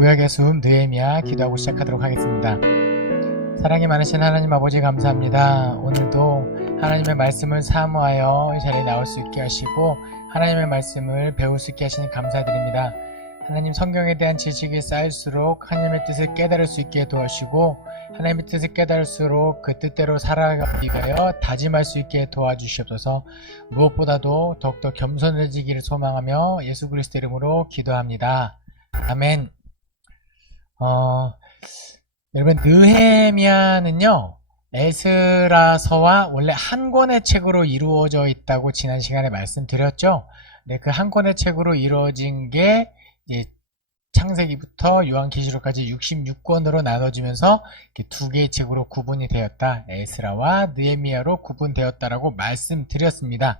구약의 숲 느헤미야 기도하고 시작하도록 하겠습니다. 사랑이 많으신 하나님 아버지 감사합니다. 오늘도 하나님의 말씀을 사모하여 이 자리에 나올 수 있게 하시고 하나님의 말씀을 배울 수 있게 하시니 감사드립니다. 하나님 성경에 대한 지식이 쌓일수록 하나님의 뜻을 깨달을 수 있게 도와주시고 하나님의 뜻을 깨달을수록 그 뜻대로 살아가기 위하여 다짐할 수 있게 도와주시옵소서. 무엇보다도 더욱더 겸손해지기를 소망하며 예수 그리스도 이름으로 기도합니다. 아멘. 여러분 느헤미야는요 에스라서와 원래 한 권의 책으로 이루어져 있다고 지난 시간에 말씀드렸죠. 네, 그 한 권의 책으로 이루어진 게 이제 창세기부터 요한계시록까지 66권으로 나눠지면서 이렇게 두 개의 책으로 구분이 되었다. 에스라와 느헤미야로 구분되었다라고 말씀드렸습니다.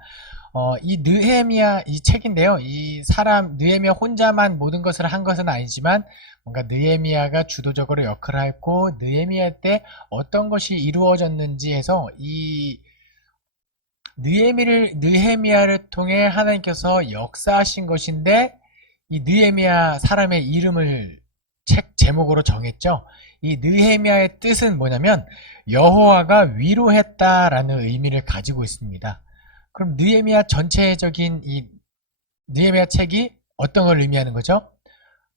이 느헤미야 이 책인데요. 이 사람 느헤미야 혼자만 모든 것을 한 것은 아니지만 뭔가 느헤미야가 주도적으로 역할을 했고 느헤미야 때 어떤 것이 이루어졌는지 해서 이 느헤미야를 통해 하나님께서 역사하신 것인데 이 느헤미야 사람의 이름을 책 제목으로 정했죠. 이 느헤미야의 뜻은 뭐냐면 여호와가 위로했다라는 의미를 가지고 있습니다. 그럼 느헤미야 전체적인 이 느헤미야 책이 어떤 걸 의미하는 거죠?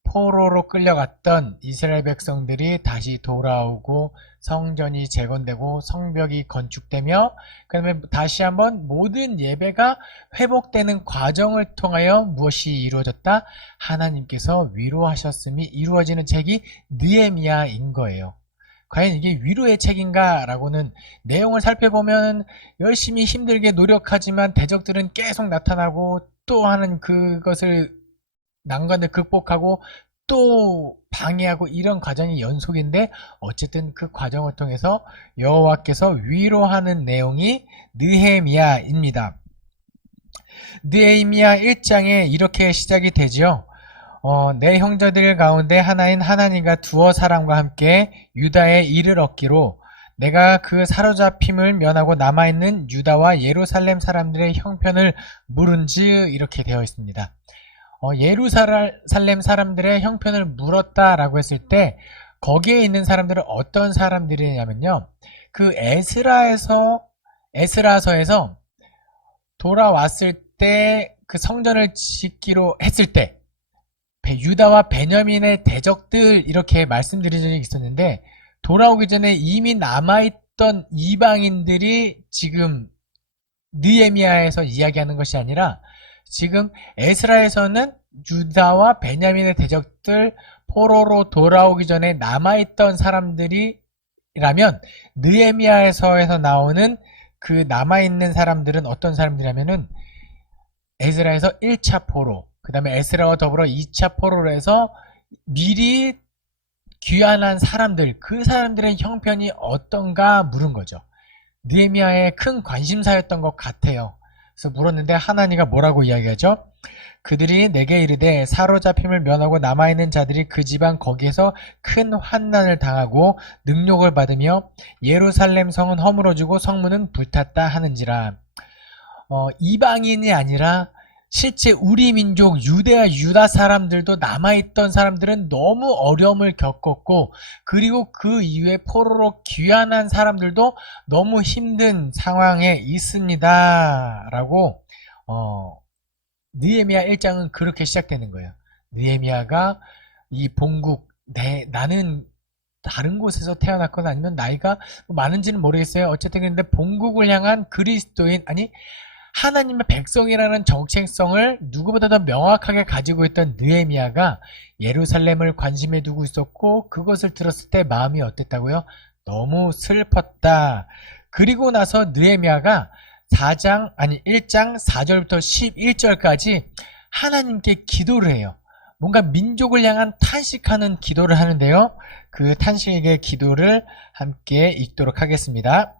포로로 끌려갔던 이스라엘 백성들이 다시 돌아오고 성전이 재건되고 성벽이 건축되며 그 다음에 다시 한번 모든 예배가 회복되는 과정을 통하여 무엇이 이루어졌다? 하나님께서 위로하셨음이 이루어지는 책이 느헤미야인 거예요. 과연 이게 위로의 책인가? 라고는 내용을 살펴보면 열심히 힘들게 노력하지만 대적들은 계속 나타나고 또 하는 그것을 난관을 극복하고 또 방해하고 이런 과정이 연속인데 어쨌든 그 과정을 통해서 여호와께서 위로하는 내용이 느헤미야입니다. 느헤미야 1장에 이렇게 시작이 되죠. 내 형제들 가운데 하나인 하나님과 두어 사람과 함께 유다의 일을 얻기로 내가 그 사로잡힘을 면하고 남아있는 유다와 예루살렘 사람들의 형편을 물은즉 이렇게 되어 있습니다. 예루살렘 사람들의 형편을 물었다라고 했을 때 거기에 있는 사람들은 어떤 사람들이냐면요. 그 에스라서에서 돌아왔을 때 그 성전을 짓기로 했을 때 유다와 베냐민의 대적들 이렇게 말씀드린 적이 있었는데 돌아오기 전에 이미 남아있던 이방인들이 지금 느헤미야에서 이야기하는 것이 아니라 지금 에스라에서는 유다와 베냐민의 대적들 포로로 돌아오기 전에 남아있던 사람들이라면 느헤미야에서 나오는 그 남아있는 사람들은 어떤 사람들이냐면은 에스라에서 1차 포로 그 다음에 에스라와 더불어 2차 포로로 해서 미리 귀환한 사람들 그 사람들의 형편이 어떤가 물은 거죠. 느헤미야의 큰 관심사였던 것 같아요. 그래서 물었는데 하나님이 뭐라고 이야기하죠? 그들이 내게 이르되 사로잡힘을 면하고 남아있는 자들이 그 지방 거기에서 큰 환난을 당하고 능욕을 받으며 예루살렘 성은 허물어지고 성문은 불탔다 하는지라. 이방인이 아니라 실제 우리 민족 유다 사람들도 남아있던 사람들은 너무 어려움을 겪었고 그리고 그 이후에 포로로 귀환한 사람들도 너무 힘든 상황에 있습니다 라고 느헤미야 1장은 그렇게 시작되는 거예요. 느헤미야가 이 본국 나는 다른 곳에서 태어났거나 아니면 나이가 많은지는 모르겠어요. 어쨌든 근데 본국을 향한 그리스도인 아니 하나님의 백성이라는 정체성을 누구보다 더 명확하게 가지고 있던 느헤미야가 예루살렘을 관심에 두고 있었고 그것을 들었을 때 마음이 어땠다고요? 너무 슬펐다. 그리고 나서 느헤미야가 1장 4절부터 11절까지 하나님께 기도를 해요. 뭔가 민족을 향한 탄식하는 기도를 하는데요. 그 탄식의 기도를 함께 읽도록 하겠습니다.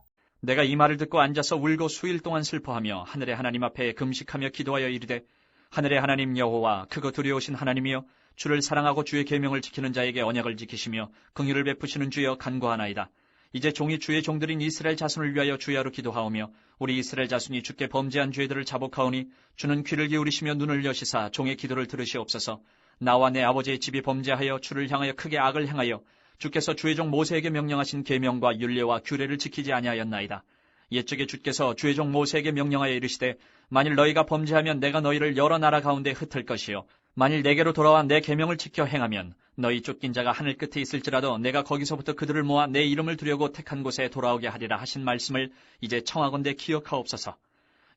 내가 이 말을 듣고 앉아서 울고 수일 동안 슬퍼하며 하늘의 하나님 앞에 금식하며 기도하여 이르되 하늘의 하나님 여호와 크고 두려우신 하나님이여 주를 사랑하고 주의 계명을 지키는 자에게 언약을 지키시며 긍휼을 베푸시는 주여 간구하나이다. 이제 종이 주의 종들인 이스라엘 자손을 위하여 주야로 기도하오며 우리 이스라엘 자손이 주께 범죄한 죄들을 자복하오니 주는 귀를 기울이시며 눈을 여시사 종의 기도를 들으시옵소서. 나와 내 아버지의 집이 범죄하여 주를 향하여 크게 악을 행하여 주께서 주의 종 모세에게 명령하신 계명과 율례와 규례를 지키지 아니하였나이다. 옛적에 주께서 주의 종 모세에게 명령하여 이르시되 만일 너희가 범죄하면 내가 너희를 여러 나라 가운데 흩을 것이요 만일 내게로 돌아와 내 계명을 지켜 행하면 너희 쫓긴 자가 하늘 끝에 있을지라도 내가 거기서부터 그들을 모아 내 이름을 두려고 택한 곳에 돌아오게 하리라 하신 말씀을 이제 청하건대 기억하옵소서.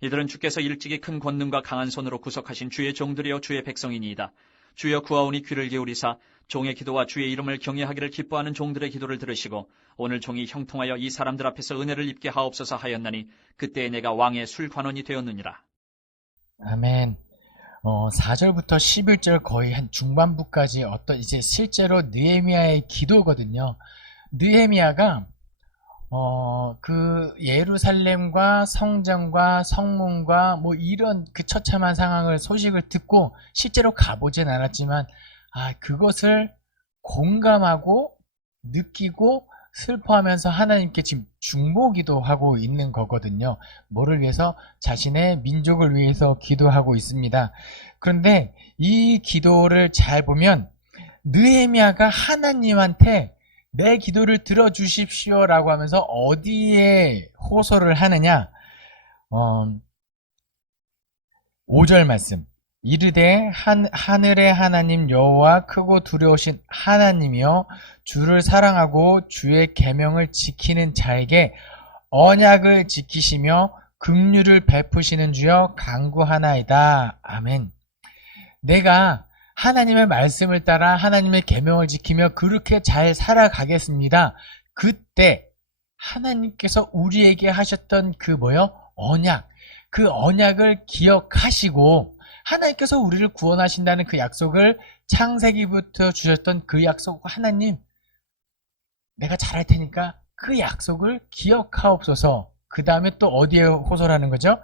이들은 주께서 일찍이 큰 권능과 강한 손으로 구속하신 주의 종들이여 주의 백성이니이다. 주여 구하오니 귀를 기울이사 종의 기도와 주의 이름을 경외하기를 기뻐하는 종들의 기도를 들으시고 오늘 종이 형통하여 이 사람들 앞에서 은혜를 입게 하옵소서 하였나니 그때에 내가 왕의 술관원이 되었느니라. 아멘. 4절부터 11절 거의 한 중반부까지 어떤 이제 실제로 느헤미야의 기도거든요. 느헤미야가 그 예루살렘과 성전과 성문과 뭐 이런 그 처참한 상황을 소식을 듣고 실제로 가보진 않았지만 그것을 공감하고 느끼고 슬퍼하면서 하나님께 지금 중보기도 하고 있는 거거든요. 뭐를 위해서? 자신의 민족을 위해서 기도하고 있습니다. 그런데 이 기도를 잘 보면 느헤미야가 하나님한테 내 기도를 들어주십시오 라고 하면서 어디에 호소를 하느냐? 5절 말씀. 이르되 하늘의 하나님 여호와 크고 두려우신 하나님이여 주를 사랑하고 주의 계명을 지키는 자에게 언약을 지키시며 긍휼을 베푸시는 주여 간구하나이다. 아멘. 내가 하나님의 말씀을 따라 하나님의 계명을 지키며 그렇게 잘 살아가겠습니다. 그때 하나님께서 우리에게 하셨던 그 언약. 그 언약을 기억하시고 하나님께서 우리를 구원하신다는 그 약속을 창세기부터 주셨던 그 약속, 하나님 내가 잘할 테니까 그 약속을 기억하옵소서. 그 다음에 또 어디에 호소하는 거죠?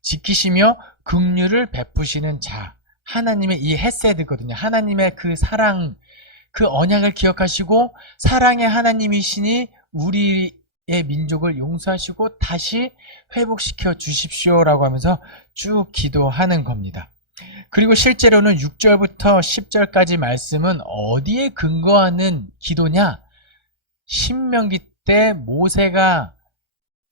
지키시며 긍휼을 베푸시는 자. 하나님의 이 헤세드거든요. 하나님의 그 사랑, 그 언약을 기억하시고 사랑의 하나님이시니 우리의 민족을 용서하시고 다시 회복시켜 주십시오라고 하면서 쭉 기도하는 겁니다. 그리고 실제로는 6절부터 10절까지 말씀은 어디에 근거하는 기도냐? 신명기 때 모세가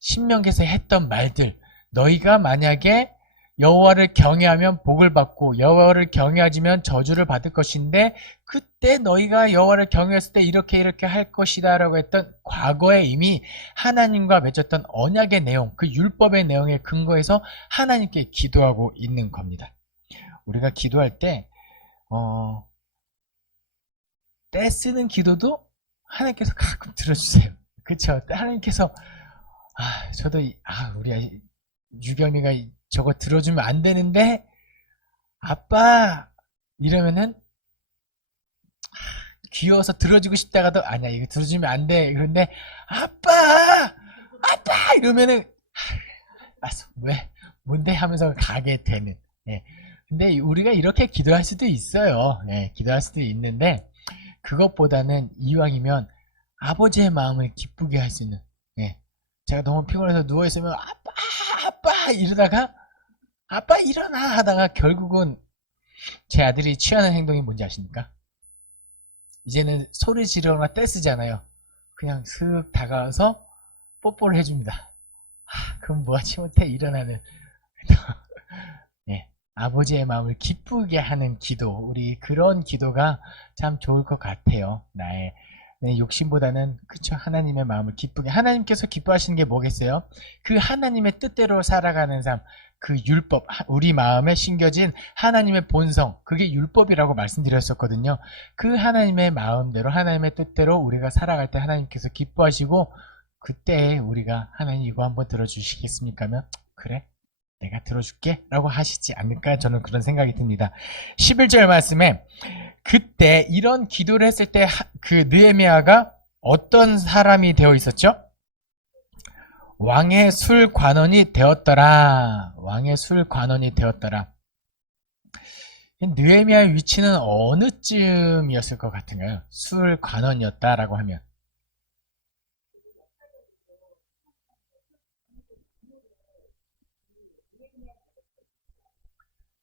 신명기에서 했던 말들. 너희가 만약에 여호와를 경외하면 복을 받고 여호와를 경외하지면 저주를 받을 것인데 그때 너희가 여호와를 경외했을 때 이렇게 할 것이다 라고 했던 과거에 이미 하나님과 맺었던 언약의 내용, 그 율법의 내용에 근거해서 하나님께 기도하고 있는 겁니다. 우리가 기도할 때 때 쓰는 기도도 하나님께서 가끔 들어주세요. 그쵸? 하나님께서 저도 우리 유경이가 저거 들어주면 안 되는데 아빠 이러면은 귀여워서 들어주고 싶다가도 아니야 이거 들어주면 안 돼. 그런데 아빠 이러면은 알았어 왜 뭔데 하면서 가게 되는. 근데 우리가 이렇게 기도할 수도 있어요. 기도할 수도 있는데 그것보다는 이왕이면 아버지의 마음을 기쁘게 할 수 있는. 제가 너무 피곤해서 누워있으면 아빠 이러다가 아빠 일어나 하다가 결국은 제 아들이 취하는 행동이 뭔지 아십니까? 이제는 소리 지르거나 떼쓰잖아요. 그냥 슥 다가와서 뽀뽀를 해줍니다. 그럼 뭐하지 못해 일어나는. 아버지의 마음을 기쁘게 하는 기도, 우리 그런 기도가 참 좋을 것 같아요. 나의 욕심보다는 그쵸, 하나님의 마음을 기쁘게. 하나님께서 기뻐하시는 게 뭐겠어요? 그 하나님의 뜻대로 살아가는 삶, 그 율법, 우리 마음에 심겨진 하나님의 본성, 그게 율법이라고 말씀드렸었거든요. 그 하나님의 마음대로 하나님의 뜻대로 우리가 살아갈 때 하나님께서 기뻐하시고 그때 우리가 하나님 이거 한번 들어주시겠습니까? 하면 그래 내가 들어줄게 라고 하시지 않을까, 저는 그런 생각이 듭니다. 11절 말씀에 그때 이런 기도를 했을 때 그 느헤미야가 어떤 사람이 되어 있었죠? 왕의 술관원이 되었더라. 왕의 술관원이 되었더라. 느헤미야의 위치는 어느 쯤이었을 것 같은가요? 술관원이었다라고 하면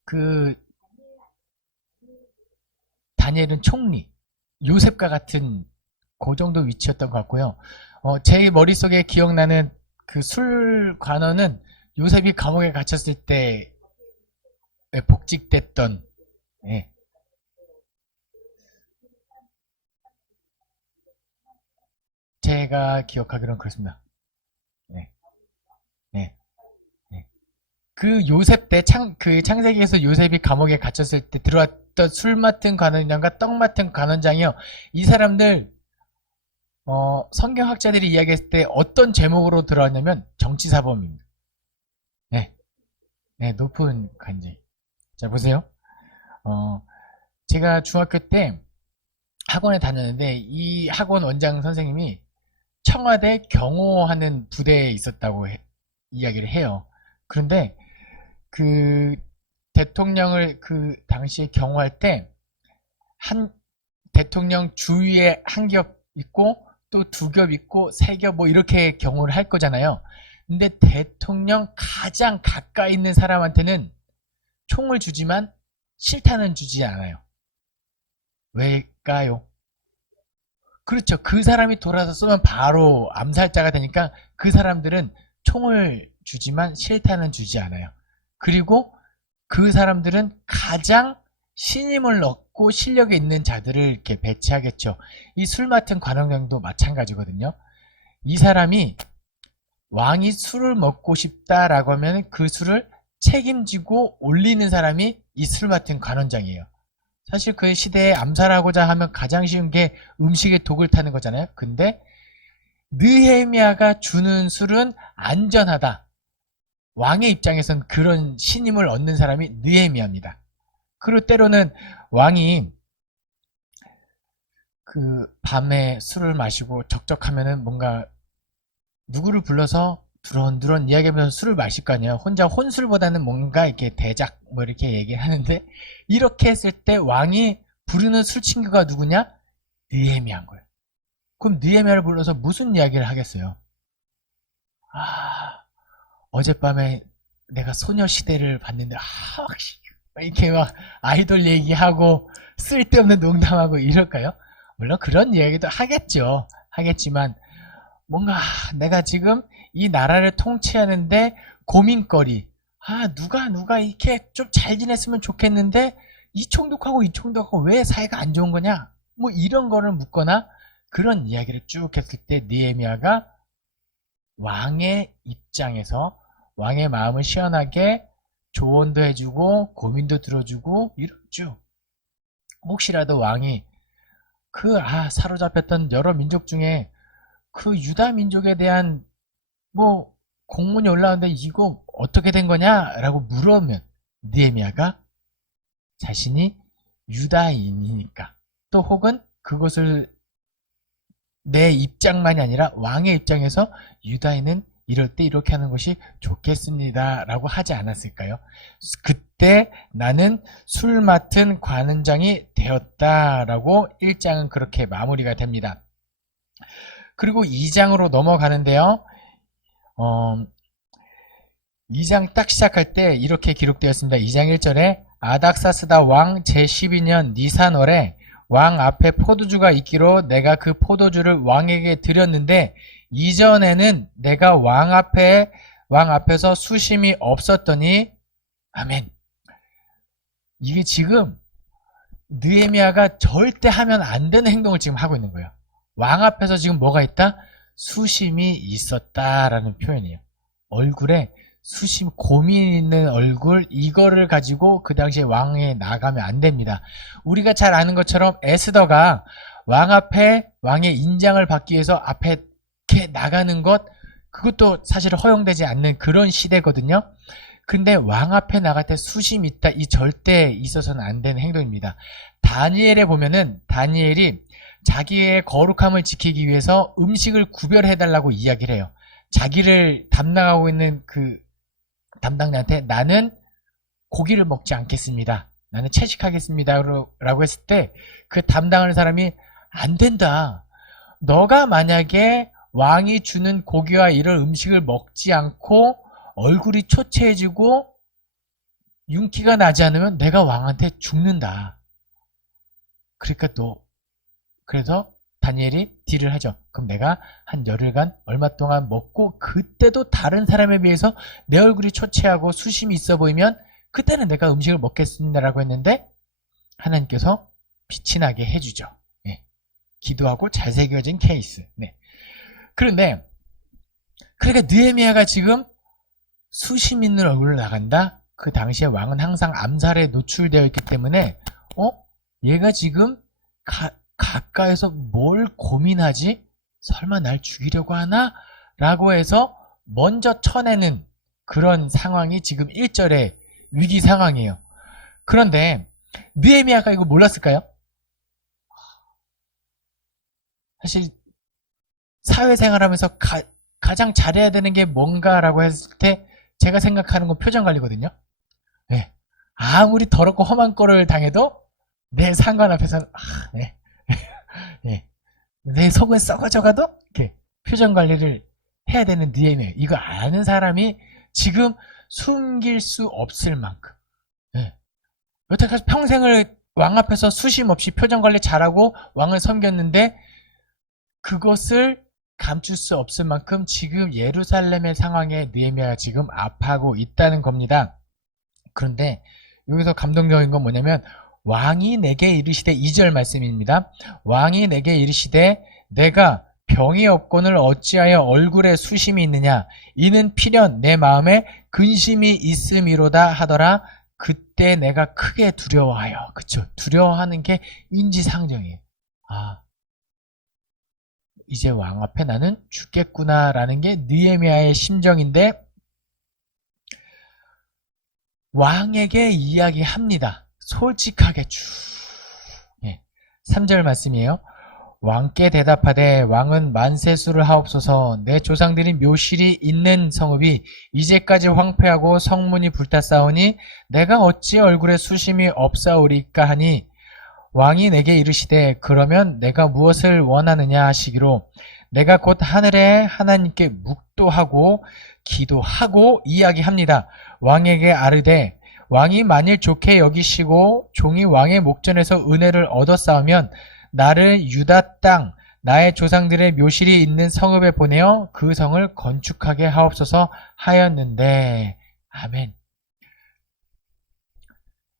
그 다니엘은 총리, 요셉과 같은 그 정도 위치였던 것 같고요. 제 머릿속에 기억나는 그 술 관원은 요셉이 감옥에 갇혔을 때 복직됐던, 예, 제가 기억하기로는 그렇습니다. 네, 네, 네. 그 요셉 때 그 창세기에서 요셉이 감옥에 갇혔을 때 들어왔던 술 맡은 관원장과 떡 맡은 관원장이요. 이 사람들 성경학자들이 이야기했을 때 어떤 제목으로 들어왔냐면 정치사범입니다. 네, 네, 높은 간지. 자, 보세요. 어, 제가 중학교 때 학원에 다녔는데 이 학원 원장 선생님이 청와대 경호하는 부대에 있었다고 이야기를 해요. 그런데 그 대통령을 그 당시에 경호할 때 한 대통령 주위에 한 겹 있고 또 두 겹 있고 세 겹 뭐 이렇게 경호를 할 거잖아요. 근데 대통령 가장 가까이 있는 사람한테는 총을 주지만 실탄은 주지 않아요. 왜일까요? 그렇죠. 그 사람이 돌아서 쏘면 바로 암살자가 되니까 그 사람들은 총을 주지만 실탄은 주지 않아요. 그리고 그 사람들은 가장 신임을 얻고 실력이 있는 자들을 이렇게 배치하겠죠. 이 술 맡은 관원장도 마찬가지거든요. 이 사람이 왕이 술을 먹고 싶다라고 하면 그 술을 책임지고 올리는 사람이 이 술 맡은 관원장이에요. 사실 그 시대에 암살하고자 하면 가장 쉬운 게 음식에 독을 타는 거잖아요. 근데 느헤미야가 주는 술은 안전하다. 왕의 입장에선 그런 신임을 얻는 사람이 느헤미야입니다. 그리고 때로는 왕이 그 밤에 술을 마시고 적적하면은 뭔가 누구를 불러서 두런두런 이야기하면서 술을 마실 거 아니에요. 혼자 혼술보다는 뭔가 이렇게 대작 뭐 이렇게 얘기를 하는데 이렇게 했을 때 왕이 부르는 술 친구가 누구냐? 느헤미야인 거예요. 그럼 느헤미야를 불러서 무슨 이야기를 하겠어요? 아, 어젯밤에 내가 소녀시대를 봤는데 이렇게 막 아이돌 얘기하고 쓸데없는 농담하고 이럴까요? 물론 그런 이야기도 하겠죠. 하겠지만 뭔가 내가 지금 이 나라를 통치하는데 고민거리. 누가 이렇게 좀 잘 지냈으면 좋겠는데 이 총독하고 이 총독하고 왜 사이가 안 좋은 거냐? 뭐 이런 거를 묻거나 그런 이야기를 쭉 했을 때 느헤미야가 왕의 입장에서 왕의 마음을 시원하게 조언도 해주고 고민도 들어주고 이렇죠. 혹시라도 왕이 사로잡혔던 여러 민족 중에 그 유다 민족에 대한 뭐 공문이 올라오는데 이거 어떻게 된 거냐? 라고 물으면 느헤미야가 자신이 유다인이니까 또 혹은 그것을 내 입장만이 아니라 왕의 입장에서 유다인은 이럴 때 이렇게 하는 것이 좋겠습니다 라고 하지 않았을까요? 그때 나는 술 맡은 관원장이 되었다라고 1장은 그렇게 마무리가 됩니다. 그리고 2장으로 넘어가는데요. 2장 딱 시작할 때 이렇게 기록되었습니다. 2장 1절에 아닥사스다 왕 제12년 니산월에 왕 앞에 포도주가 있기로 내가 그 포도주를 왕에게 드렸는데 이전에는 내가 왕 앞에서 수심이 없었더니 아멘. 이게 지금 느헤미야가 절대 하면 안 되는 행동을 지금 하고 있는 거예요. 왕 앞에서 지금 뭐가 있다? 수심이 있었다라는 표현이에요. 얼굴에 고민 있는 얼굴, 이거를 가지고 그 당시에 왕에 나가면 안 됩니다. 우리가 잘 아는 것처럼 에스더가 왕의 인장을 받기 위해서 앞에 이렇게 나가는 것, 그것도 사실 허용되지 않는 그런 시대거든요. 근데 왕 앞에 나갈 때 수심이 있다, 이 절대 있어서는 안 되는 행동입니다. 다니엘에 보면은 다니엘이 자기의 거룩함을 지키기 위해서 음식을 구별해달라고 이야기를 해요. 자기를 담당하고 있는 그 담당자한테 나는 고기를 먹지 않겠습니다. 나는 채식하겠습니다. 라고 했을 때 그 담당하는 사람이 안 된다. 너가 만약에 왕이 주는 고기와 이런 음식을 먹지 않고 얼굴이 초췌해지고 윤기가 나지 않으면 내가 왕한테 죽는다. 그러니까 또 그래서 다니엘이 딜을 하죠. 그럼 내가 한 열흘간 얼마 동안 먹고 그때도 다른 사람에 비해서 내 얼굴이 초췌하고 수심이 있어 보이면 그때는 내가 음식을 먹겠습니다라고 했는데 하나님께서 빛이 나게 해주죠. 네. 기도하고 잘 새겨진 케이스. 네. 그런데 그러니까 느헤미야가 지금 수심 있는 얼굴로 나간다? 그 당시에 왕은 항상 암살에 노출되어 있기 때문에 얘가 지금 가까이서 뭘 고민하지? 설마 날 죽이려고 하나? 라고 해서 먼저 쳐내는 그런 상황이 지금 1절의 위기 상황이에요. 그런데 느헤미야가 이거 몰랐을까요? 사실 사회생활하면서 가장 잘해야 되는 게 뭔가라고 했을 때 제가 생각하는 건 표정관리거든요. 네. 아무리 더럽고 험한 꼴을 당해도 내 상관 앞에서는 네. 네. 내 속은 썩어져가도 이렇게 표정관리를 해야 되는 느헤미야. 이거 아는 사람이 지금 숨길 수 없을 만큼 네. 여태까지 평생을 왕 앞에서 수심 없이 표정관리 잘하고 왕을 섬겼는데 그것을 감출 수 없을 만큼 지금 예루살렘의 상황에 느헤미야가 지금 아파하고 있다는 겁니다. 그런데 여기서 감동적인 건 뭐냐면 왕이 내게 이르시되 2절 말씀입니다. 왕이 내게 이르시되 내가 병이 없거늘 어찌하여 얼굴에 수심이 있느냐 이는 필연 내 마음에 근심이 있음이로다 하더라. 그때 내가 크게 두려워하여 그쵸 두려워하는 게 인지상정이에요. 이제 왕 앞에 나는 죽겠구나 라는 게 느헤미야의 심정인데 왕에게 이야기합니다. 솔직하게 쭉 3절 말씀이에요. 왕께 대답하되 왕은 만세수를 하옵소서. 내 조상들이 묘실이 있는 성읍이 이제까지 황폐하고 성문이 불탔사오니 내가 어찌 얼굴에 수심이 없사오리까 하니 왕이 내게 이르시되 그러면 내가 무엇을 원하느냐 하시기로 내가 곧 하늘에 하나님께 묵도하고 기도하고 이야기합니다. 왕에게 아르되 왕이 만일 좋게 여기시고 종이 왕의 목전에서 은혜를 얻었사오면 나를 유다 땅 나의 조상들의 묘실이 있는 성읍에 보내어 그 성을 건축하게 하옵소서 하였는데 아멘.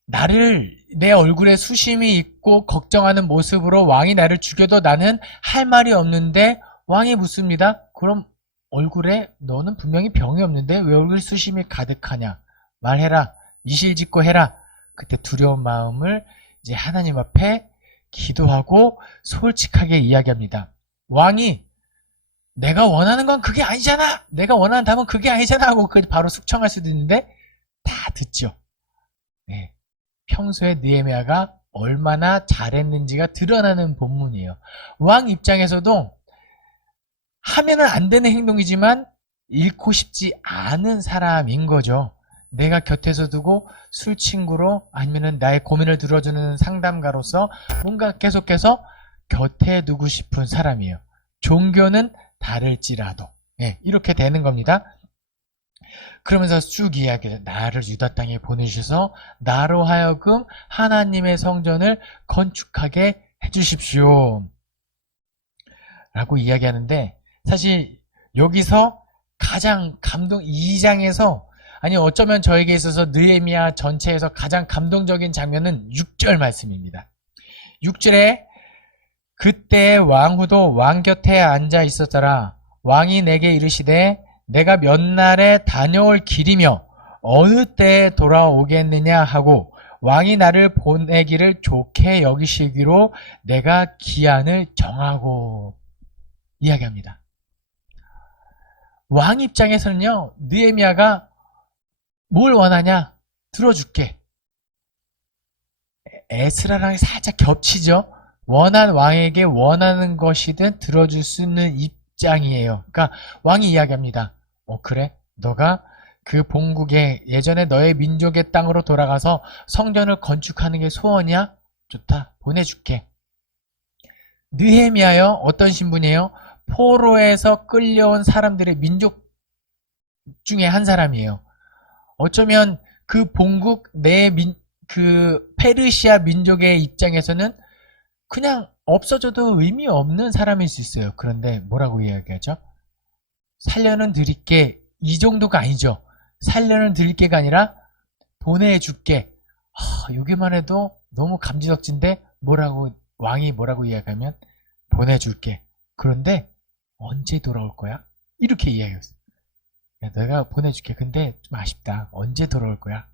나를 내 얼굴에 수심이 있고 걱정하는 모습으로 왕이 나를 죽여도 나는 할 말이 없는데 왕이 묻습니다. 그럼 얼굴에 너는 분명히 병이 없는데 왜 얼굴에 수심이 가득하냐? 말해라. 이실직고 해라. 그때 두려운 마음을 이제 하나님 앞에 기도하고 솔직하게 이야기합니다. 왕이 내가 원하는 건 그게 아니잖아. 내가 원하는 답은 그게 아니잖아 하고 바로 숙청할 수도 있는데 다 듣죠. 네. 평소에 느헤미야가 얼마나 잘했는지가 드러나는 본문이에요. 왕 입장에서도 하면은 안 되는 행동이지만 잃고 싶지 않은 사람인 거죠. 내가 곁에서 두고 술친구로 아니면은 나의 고민을 들어주는 상담가로서 뭔가 계속해서 곁에 두고 싶은 사람이에요. 종교는 다를지라도 이렇게 되는 겁니다. 그러면서 쭉 이야기를 나를 유다 땅에 보내주셔서 나로 하여금 하나님의 성전을 건축하게 해주십시오 라고 이야기하는데 사실 여기서 가장 감동 2장에서 아니 어쩌면 저에게 있어서 느헤미야 전체에서 가장 감동적인 장면은 6절 말씀입니다. 6절에 그때 왕후도 왕 곁에 앉아 있었더라. 왕이 내게 이르시되 내가 몇 날에 다녀올 길이며 어느 때에 돌아오겠느냐 하고 왕이 나를 보내기를 좋게 여기시기로 내가 기한을 정하고 이야기합니다. 왕 입장에서는요 느헤미야가 뭘 원하냐? 들어줄게. 에스라랑 살짝 겹치죠? 왕에게 원하는 것이든 들어줄 수 있는 입장이에요. 그러니까 왕이 이야기합니다. 그래? 너가 그 본국에 예전에 너의 민족의 땅으로 돌아가서 성전을 건축하는 게 소원이야? 좋다. 보내줄게. 느헤미야요? 어떤 신분이에요? 포로에서 끌려온 사람들의 민족 중에 한 사람이에요. 어쩌면 그 본국 그 페르시아 민족의 입장에서는 그냥 없어져도 의미 없는 사람일 수 있어요. 그런데 뭐라고 이야기하죠? 살려는 드릴게. 이 정도가 아니죠. 살려는 드릴게가 아니라 보내줄게. 여기만 해도 너무 감지덕진데 왕이 뭐라고 이야기하면 보내줄게. 그런데 언제 돌아올 거야? 이렇게 이야기했어요. 야, 내가 보내줄게. 근데 좀 아쉽다. 언제 돌아올 거야?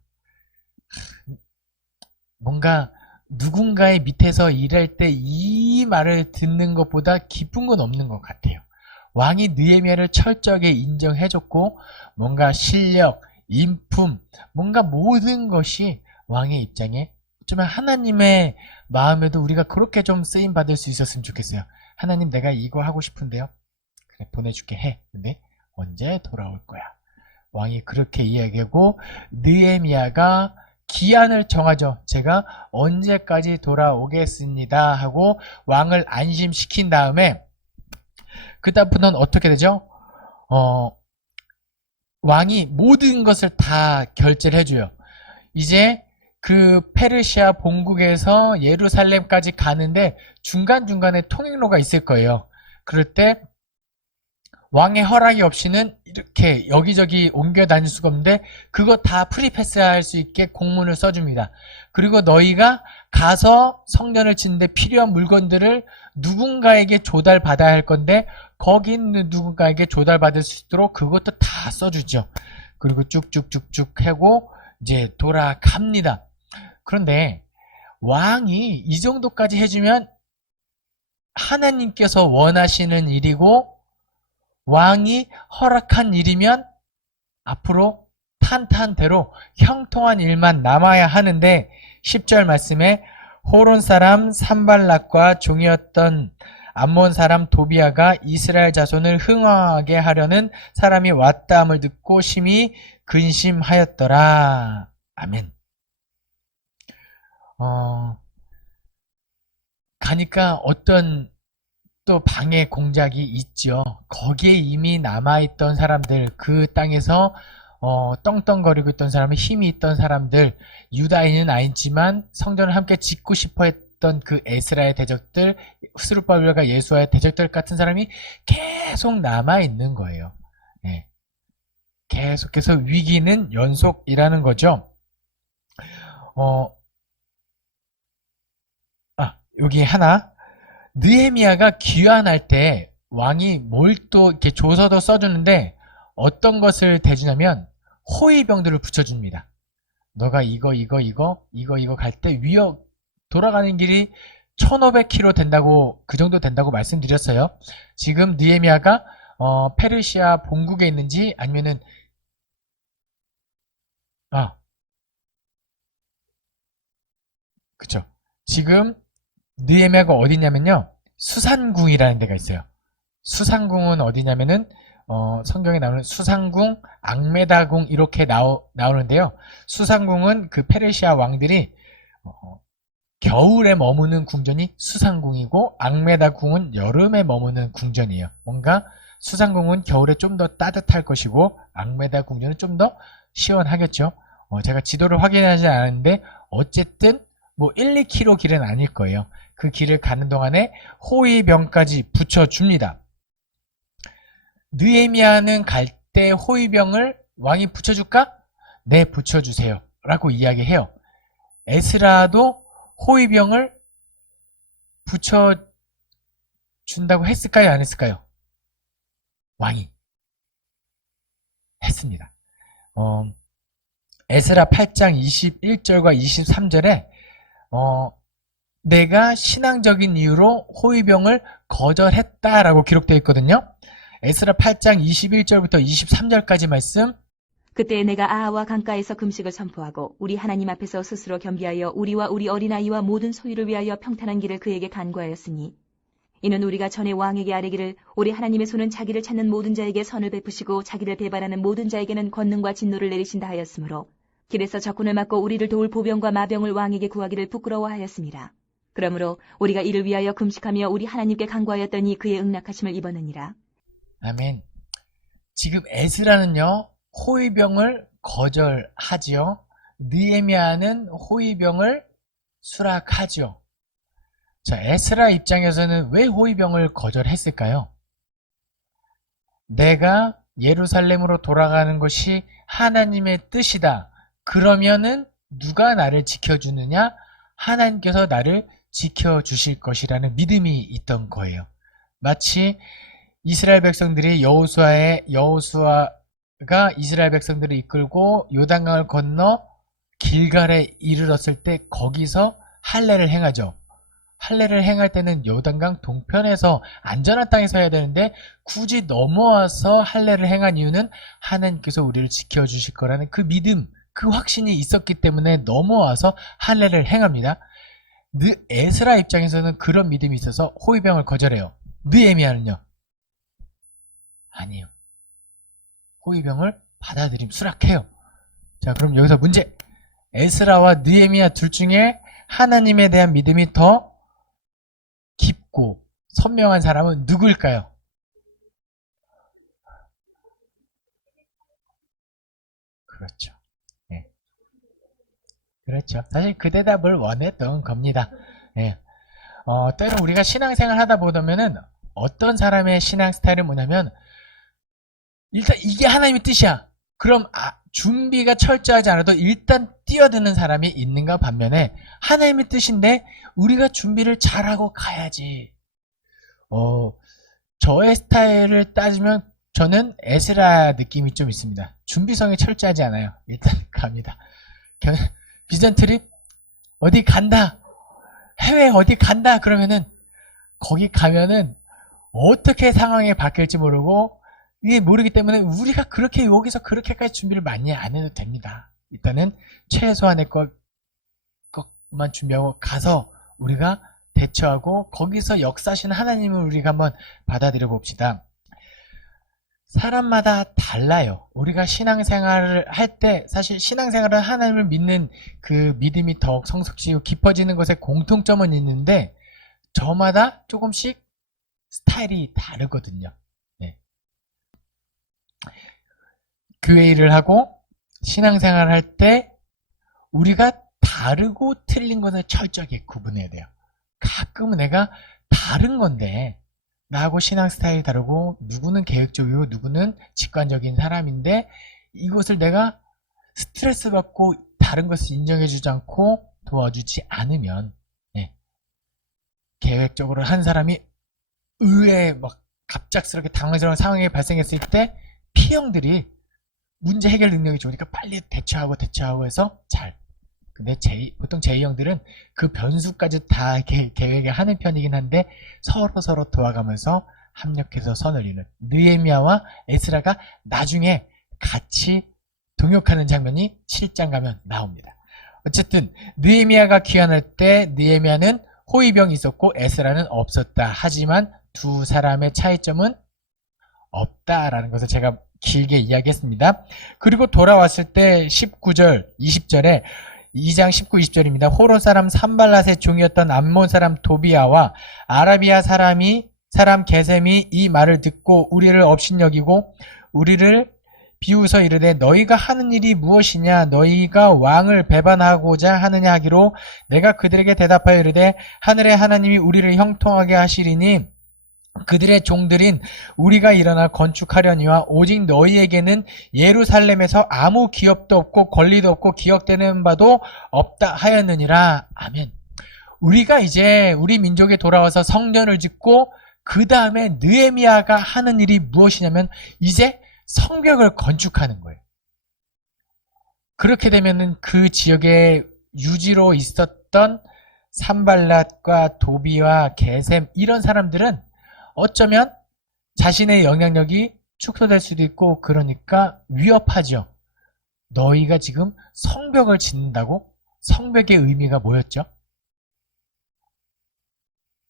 뭔가 누군가의 밑에서 일할 때 이 말을 듣는 것보다 기쁜 건 없는 것 같아요. 왕이 느헤미야를 철저하게 인정해줬고 뭔가 실력, 인품, 뭔가 모든 것이 왕의 입장에 어쩌면 하나님의 마음에도 우리가 그렇게 좀 쓰임 받을 수 있었으면 좋겠어요. 하나님 내가 이거 하고 싶은데요. 그래 보내줄게 해. 근데 언제 돌아올 거야? 왕이 그렇게 이야기하고 느헤미야가 기한을 정하죠. 제가 언제까지 돌아오겠습니다 하고 왕을 안심시킨 다음에 그다음부터는 어떻게 되죠? 왕이 모든 것을 다 결제를 해줘요. 이제 그 페르시아 본국에서 예루살렘까지 가는데 중간중간에 통행로가 있을 거예요. 그럴 때 왕의 허락이 없이는 이렇게 여기저기 옮겨 다닐 수가 없는데 그거 다 프리패스할 수 있게 공문을 써줍니다. 그리고 너희가 가서 성전을 짓는데 필요한 물건들을 누군가에게 조달받아야 할 건데 거기 있는 누군가에게 조달받을 수 있도록 그것도 다 써주죠. 그리고 쭉쭉쭉쭉 하고 이제 돌아갑니다. 그런데 왕이 이 정도까지 해주면 하나님께서 원하시는 일이고 왕이 허락한 일이면 앞으로 탄탄대로 형통한 일만 남아야 하는데 10절 말씀에 호론 사람 산발락과 종이었던 암몬 사람 도비아가 이스라엘 자손을 흥황하게 하려는 사람이 왔다함을 듣고 심히 근심하였더라. 아멘. 가니까 어떤 또 방해 공작이 있죠. 거기에 이미 남아있던 사람들, 그 땅에서 떵떵거리고 있던 사람은 힘이 있던 사람들, 유다인은 아니지만 성전을 함께 짓고 싶어 했던 그 에스라의 대적들, 스룹바벨과 예수와의 대적들 같은 사람이 계속 남아있는 거예요. 네. 계속해서 위기는 연속이라는 거죠. 여기 하나, 느헤미야가 귀환할 때 왕이 뭘 또 이렇게 조서도 써주는데 어떤 것을 대주냐면 호위병들을 붙여줍니다. 너가 이거 갈 때 돌아가는 길이 1500km 된다고, 그 정도 된다고 말씀드렸어요. 지금 느헤미야가 페르시아 본국에 있는지 아니면은 그쵸. 지금 느헤미야가 어디냐면요, 수산궁이라는 데가 있어요. 수산궁은 어디냐면은 성경에 나오는 수산궁, 앙메다궁 이렇게 나오는데요. 수산궁은 그 페르시아 왕들이 겨울에 머무는 궁전이 수산궁이고 앙메다궁은 여름에 머무는 궁전이에요. 뭔가 수산궁은 겨울에 좀 더 따뜻할 것이고 앙메다 궁전은 좀 더 시원하겠죠. 제가 지도를 확인하지 않았는데 어쨌든 뭐 1, 2km 길은 아닐 거예요. 그 길을 가는 동안에 호위병까지 붙여줍니다. 느헤미야는 갈 때 호위병을 왕이 붙여줄까? 네, 붙여주세요 라고 이야기해요. 에스라도 호위병을 붙여준다고 했을까요? 안 했을까요? 왕이 했습니다. 에스라 8장 21절과 23절에 내가 신앙적인 이유로 호위병을 거절했다라고 기록되어 있거든요. 에스라 8장 21절부터 23절까지 말씀. 그때 내가 아하와 강가에서 금식을 선포하고 우리 하나님 앞에서 스스로 겸비하여 우리와 우리 어린아이와 모든 소유를 위하여 평탄한 길을 그에게 간구하였으니 이는 우리가 전에 왕에게 아뢰기를 우리 하나님의 손은 자기를 찾는 모든 자에게 선을 베푸시고 자기를 배반하는 모든 자에게는 권능과 진노를 내리신다 하였으므로 길에서 적군을 막고 우리를 도울 보병과 마병을 왕에게 구하기를 부끄러워하였습니다. 그러므로 우리가 이를 위하여 금식하며 우리 하나님께 간구하였더니 그의 응낙하심을 입었느니라. 아멘. 지금 에스라는요, 호위병을 거절하지요. 느헤미야는 호위병을 수락하죠. 자, 에스라 입장에서는 왜 호위병을 거절했을까요? 내가 예루살렘으로 돌아가는 것이 하나님의 뜻이다. 그러면은 누가 나를 지켜주느냐? 하나님께서 나를 지켜주실 것이라는 믿음이 있던 거예요. 마치 이스라엘 백성들이 여호수아가 이스라엘 백성들을 이끌고 요단강을 건너 길갈에 이르렀을 때 거기서 할례를 행하죠. 할례를 행할 때는 요단강 동편에서 안전한 땅에서 해야 되는데 굳이 넘어와서 할례를 행한 이유는 하나님께서 우리를 지켜주실 거라는 그 믿음, 그 확신이 있었기 때문에 넘어와서 할례를 행합니다. 에스라 입장에서는 그런 믿음이 있어서 호위병을 거절해요. 느헤미야는요? 아니에요. 호위병을 수락해요. 자, 그럼 여기서 문제. 에스라와 느헤미야 둘 중에 하나님에 대한 믿음이 더 깊고 선명한 사람은 누구일까요? 그렇죠. 네. 그렇죠. 사실 그 대답을 원했던 겁니다. 네. 때로 우리가 신앙생활 하다 보면은 어떤 사람의 신앙 스타일은 뭐냐면 일단 이게 하나님의 뜻이야. 그럼 준비가 철저하지 않아도 일단 뛰어드는 사람이 있는가 반면에 하나님의 뜻인데 우리가 준비를 잘하고 가야지. 저의 스타일을 따지면 저는 에스라 느낌이 좀 있습니다. 준비성이 철저하지 않아요. 일단 갑니다. 비전 트립 어디 간다. 해외 어디 간다. 그러면은 거기 가면은 어떻게 상황이 바뀔지 모르고 이게 모르기 때문에 우리가 그렇게 여기서 그렇게까지 준비를 많이 안 해도 됩니다. 일단은 최소한의 것만 준비하고 가서 우리가 대처하고 거기서 역사하시는 하나님을 우리가 한번 받아들여 봅시다. 사람마다 달라요. 우리가 신앙생활을 할 때 사실 신앙생활은 하나님을 믿는 그 믿음이 더욱 성숙해지고 깊어지는 것에 공통점은 있는데 저마다 조금씩 스타일이 다르거든요. 네. 교회 일을 하고 신앙생활을 할 때 우리가 다르고 틀린 것을 철저하게 구분해야 돼요. 가끔은 내가 다른 건데 나하고 신앙 스타일이 다르고 누구는 계획적이고 누구는 직관적인 사람인데 이것을 내가 스트레스 받고 다른 것을 인정해주지 않고 도와주지 않으면 계획적으로 한 사람이 의외에 막 갑작스럽게 당황스러운 상황이 발생했을 때 P형들이 문제 해결 능력이 좋으니까 빨리 대처하고 해서 근데 보통 J형들은 그 변수까지 다 계획을 하는 편이긴 한데 서로 도와가면서 합력해서 선을 이루는 느헤미야와 에스라가 나중에 같이 동역하는 장면이 7장 가면 나옵니다. 어쨌든 느헤미야가 귀환할 때 느헤미야는 호위병이 있었고 에스라는 없었다. 하지만 두 사람의 차이점은 없다라는 것을 제가 길게 이야기했습니다. 그리고 돌아왔을 때 19절, 20절에 2장 19, 20절입니다. 호로 사람 산발랏의 종이었던 암몬 사람 도비아와 아라비아 사람 게셈이 이 말을 듣고 우리를 업신여기고 우리를 비웃어 이르되 너희가 하는 일이 무엇이냐 너희가 왕을 배반하고자 하느냐 하기로 내가 그들에게 대답하여 이르되 하늘의 하나님이 우리를 형통하게 하시리니 그들의 종들인 우리가 일어나 건축하려니와 오직 너희에게는 예루살렘에서 아무 기업도 없고 권리도 없고 기억되는 바도 없다 하였느니라. 아멘. 우리가 이제 우리 민족에 돌아와서 성전을 짓고 그 다음에 느헤미야가 하는 일이 무엇이냐면 이제 성벽을 건축하는 거예요. 그렇게 되면은 그 지역에 유지로 있었던 산발랏과 도비와 게셈 이런 사람들은 어쩌면 자신의 영향력이 축소될 수도 있고 그러니까 위협하죠. 너희가 지금 성벽을 짓는다고? 성벽의 의미가 뭐였죠?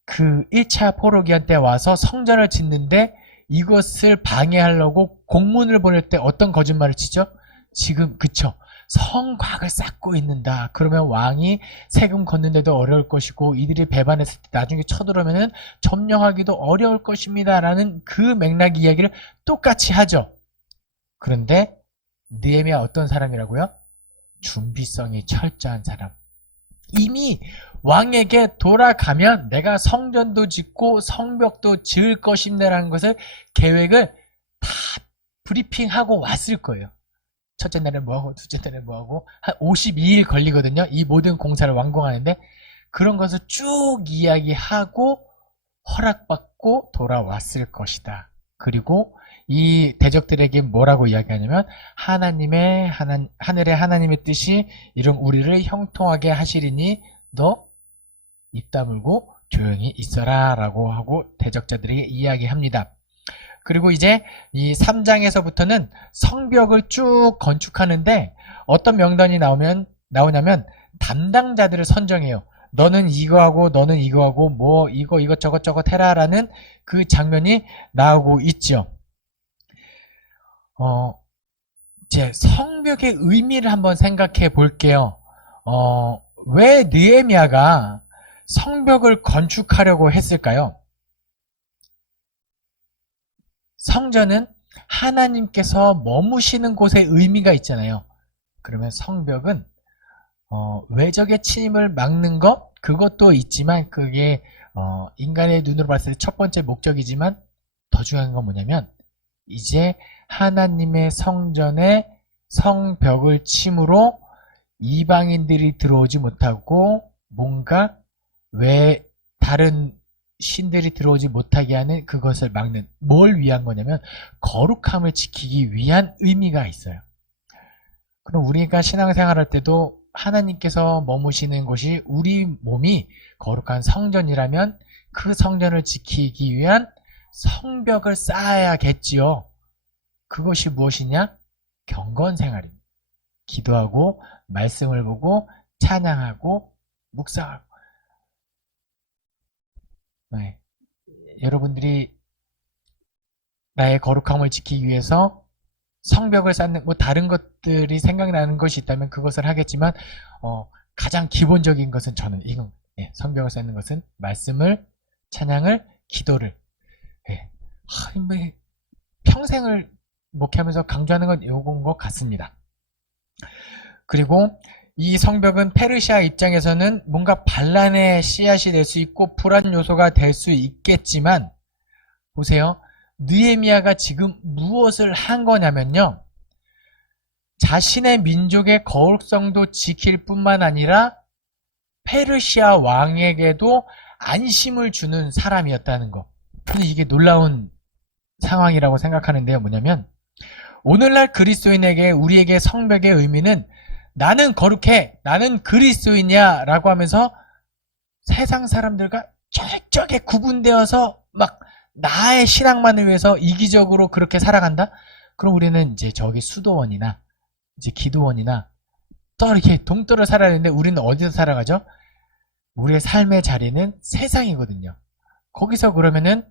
그 1차 포로기한 때 와서 성전을 짓는데 이것을 방해하려고 공문을 보낼 때 어떤 거짓말을 치죠? 지금 그쵸? 성곽을 쌓고 있는다. 그러면 왕이 세금 걷는데도 어려울 것이고 이들이 배반했을 때 나중에 쳐들어오면 점령하기도 어려울 것입니다. 라는 그 맥락 이야기를 똑같이 하죠. 그런데 느헤미야 어떤 사람이라고요? 준비성이 철저한 사람. 이미 왕에게 돌아가면 내가 성전도 짓고 성벽도 지을 것임이라는 것을 계획을 다 브리핑하고 왔을 거예요. 첫째 날에 뭐하고 둘째 날에 뭐하고 한 52일 걸리거든요. 이 모든 공사를 완공하는데 그런 것을 쭉 이야기하고 허락받고 돌아왔을 것이다. 그리고 이 대적들에게 뭐라고 이야기하냐면 하늘의 하나님의 뜻이 이런 우리를 형통하게 하시리니 너 입 다물고 조용히 있어라 라고 하고 대적자들에게 이야기합니다. 그리고 이제 이 3장에서부터는 성벽을 쭉 건축하는데 어떤 명단이 나오냐면 담당자들을 선정해요. 너는 이거 하고 너는 이거 하고 뭐 이것저것 해라라는 그 장면이 나오고 있죠. 이제 성벽의 의미를 한번 생각해 볼게요. 왜 느헤미야가 성벽을 건축하려고 했을까요? 성전은 하나님께서 머무시는 곳의 의미가 있잖아요. 그러면 성벽은 외적의 침입을 막는 것, 그것도 있지만 그게 인간의 눈으로 봤을 때 첫 번째 목적이지만 더 중요한 건 뭐냐면 이제 하나님의 성전에 성벽을 침으로 이방인들이 들어오지 못하고 뭔가 왜 다른 신들이 들어오지 못하게 하는 그것을 막는, 뭘 위한 거냐면 거룩함을 지키기 위한 의미가 있어요. 그럼 우리가 신앙생활할 때도 하나님께서 머무시는 곳이 우리 몸이 거룩한 성전이라면 그 성전을 지키기 위한 성벽을 쌓아야겠지요. 그것이 무엇이냐? 경건생활입니다. 기도하고 말씀을 보고 찬양하고 묵상하고. 네. 여러분들이 나의 거룩함을 지키기 위해서 성벽을 쌓는 뭐 다른 것들이 생각나는 것이 있다면 그것을 하겠지만 가장 기본적인 것은 저는 이건 성벽을 쌓는 것은 말씀을, 찬양을, 기도를 뭐 평생을 목회하면서 강조하는 건 이건 것 같습니다. 그리고 이 성벽은 페르시아 입장에서는 뭔가 반란의 씨앗이 될 수 있고 불안 요소가 될 수 있겠지만 보세요. 느헤미야가 지금 무엇을 한 거냐면요. 자신의 민족의 거룩성도 지킬 뿐만 아니라 페르시아 왕에게도 안심을 주는 사람이었다는 거. 근데 이게 놀라운 상황이라고 생각하는데요. 뭐냐면 오늘날 그리스도인에게 우리에게 성벽의 의미는 나는 거룩해, 나는 그리스도인이야 라고 하면서 세상 사람들과 철저하게 구분되어서 막 나의 신앙만을 위해서 이기적으로 그렇게 살아간다? 그럼 우리는 이제 저기 수도원이나 이제 기도원이나 또 이렇게 동떨어 살아야 되는데 우리는 어디서 살아가죠? 우리의 삶의 자리는 세상이거든요. 거기서 그러면은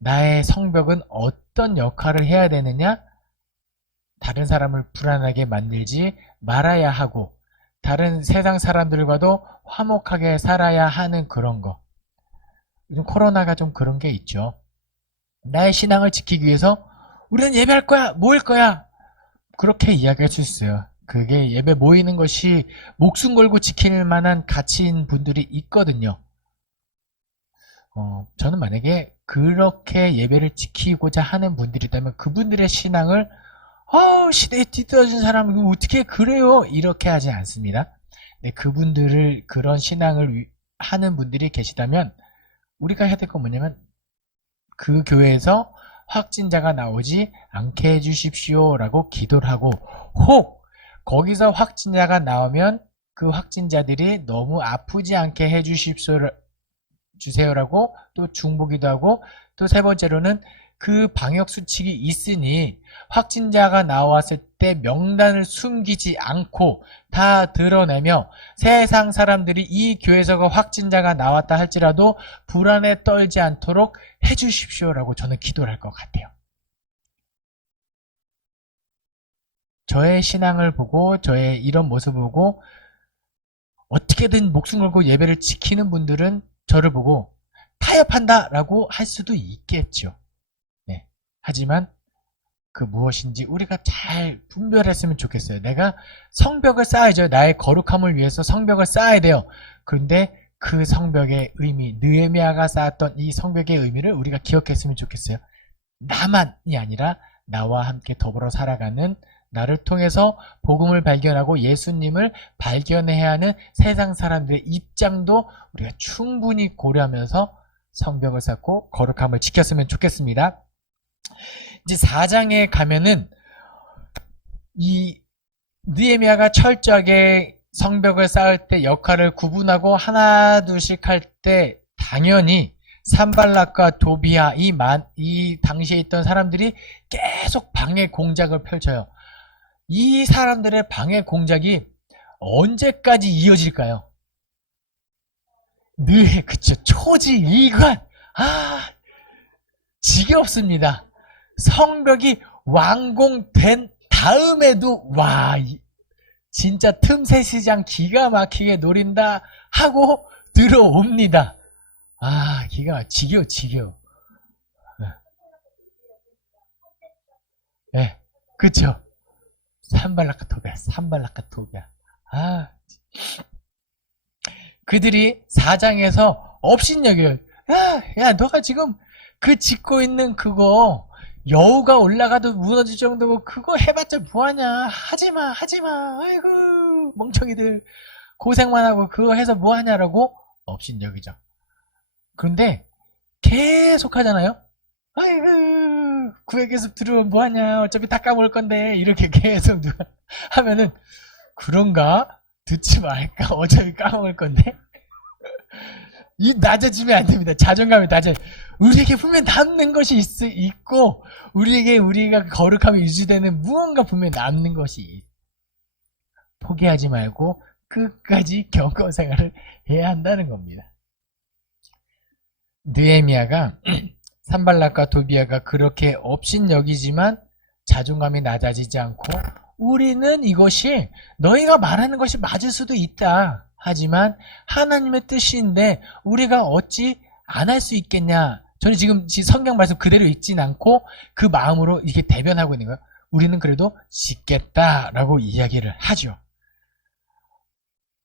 나의 성벽은 어떤 역할을 해야 되느냐? 다른 사람을 불안하게 만들지 말아야 하고 다른 세상 사람들과도 화목하게 살아야 하는 그런 거. 요즘 코로나가 좀 그런 게 있죠. 나의 신앙을 지키기 위해서 우리는 예배할 거야, 모일 거야. 그렇게 이야기할 수 있어요. 그게 예배 모이는 것이 목숨 걸고 지킬 만한 가치인 분들이 있거든요. 저는 만약에 그렇게 예배를 지키고자 하는 분들이 있다면 그분들의 신앙을 시대에 뒤떨어진 사람은 어떻게 그래요? 이렇게 하지 않습니다. 네, 그분들을 그런 신앙을 하는 분들이 계시다면 우리가 해야 될 건 뭐냐면 그 교회에서 확진자가 나오지 않게 해주십시오 라고 기도를 하고 혹 거기서 확진자가 나오면 그 확진자들이 너무 아프지 않게 해주세요라고 또 중보기도 하고 또 세 번째로는 그 방역수칙이 있으니 확진자가 나왔을 때 명단을 숨기지 않고 다 드러내며 세상 사람들이 이 교회에서 확진자가 나왔다 할지라도 불안에 떨지 않도록 해주십시오라고 저는 기도를 할 것 같아요. 저의 신앙을 보고 저의 이런 모습을 보고 어떻게든 목숨 걸고 예배를 지키는 분들은 저를 보고 타협한다 라고 할 수도 있겠죠. 하지만 그 무엇인지 우리가 잘 분별했으면 좋겠어요. 내가 성벽을 쌓아야죠. 나의 거룩함을 위해서 성벽을 쌓아야 돼요. 그런데 그 성벽의 의미, 느헤미야가 쌓았던 이 성벽의 의미를 우리가 기억했으면 좋겠어요. 나만이 아니라 나와 함께 더불어 살아가는, 나를 통해서 복음을 발견하고 예수님을 발견해야 하는 세상 사람들의 입장도 우리가 충분히 고려하면서 성벽을 쌓고 거룩함을 지켰으면 좋겠습니다. 이제 4장에 가면은 이 느헤미야가 철저하게 성벽을 쌓을 때 역할을 구분하고 하나둘씩 할 때 당연히 산발락과 도비아 이 당시에 있던 사람들이 계속 방해 공작을 펼쳐요. 이 사람들의 방해 공작이 언제까지 이어질까요? 그쵸. 초지일관. 지겹습니다. 성벽이 완공된 다음에도 진짜 틈새 시장 기가 막히게 노린다 하고 들어옵니다. 지겨워. 네, 그쵸. 산발락과 토비아. 그들이 4장에서 업신여겨요. 야, 너가 지금 그 짓고 있는 그거 여우가 올라가도 무너질 정도고 그거 해봤자 뭐하냐. 하지마. 아이고 멍청이들 고생만 하고 그거 해서 뭐하냐라고 업신여기죠. 그런데 계속 하잖아요. 아이고 구획에서 들어오면 뭐하냐. 어차피 다 까먹을 건데 이렇게 계속 누가 하면은 그런가? 듣지 말까? 어차피 까먹을 건데 이 낮아지면 안 됩니다. 자존감이 낮아요. 우리에게 분명 남는 것이 있고 우리에게 우리가 거룩함이 유지되는 무언가 분명 남는 것이 포기하지 말고 끝까지 경건 생활을 해야 한다는 겁니다. 느헤미야가 산발락과 도비아가 그렇게 업신여기지만 자존감이 낮아지지 않고 우리는 이것이 너희가 말하는 것이 맞을 수도 있다. 하지만 하나님의 뜻인데 우리가 어찌 안 할 수 있겠냐. 저는 지금 성경 말씀 그대로 읽진 않고 그 마음으로 이렇게 대변하고 있는 거예요. 우리는 그래도 짓겠다라고 이야기를 하죠.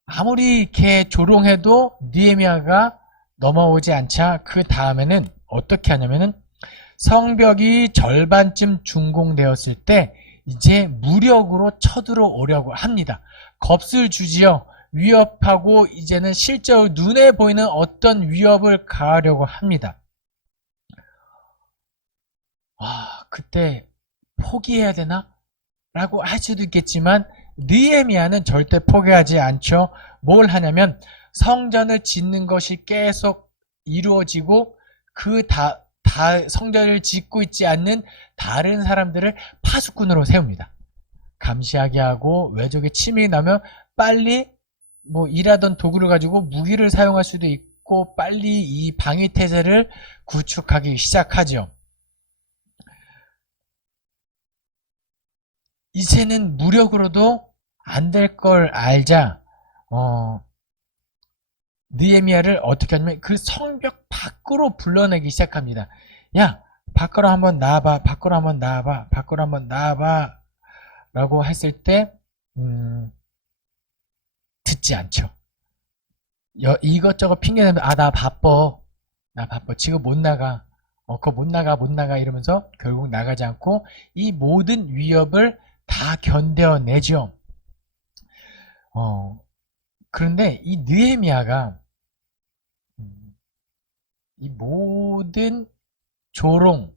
아무리 이렇게 조롱해도 느헤미야가 넘어오지 않자 그 다음에는 어떻게 하냐면은 성벽이 절반쯤 준공되었을 때 이제 무력으로 쳐들어오려고 합니다. 겁을 주지요. 위협하고 이제는 실제로 눈에 보이는 어떤 위협을 가하려고 합니다. 그때 포기해야 되나? 라고 할 수도 있겠지만 느헤미야는 절대 포기하지 않죠. 뭘 하냐면 성전을 짓는 것이 계속 이루어지고 성전을 짓고 있지 않는 다른 사람들을 파수꾼으로 세웁니다. 감시하게 하고 외적의 침입이 나면 빨리 일하던 도구를 가지고 무기를 사용할 수도 있고 빨리 이 방위태세를 구축하기 시작하죠. 이제는 무력으로도 안 될 걸 알자 느헤미야를 어떻게 하냐면 그 성벽 밖으로 불러내기 시작합니다. 야, 밖으로 한번 나와봐. 라고 했을 때 듣지 않죠. 이것저것 핑계대면 나 바빠. 지금 못 나가. 그거 못 나가 이러면서 결국 나가지 않고 이 모든 위협을 다 견뎌내죠. 그런데 이 느헤미야가 이 모든 조롱,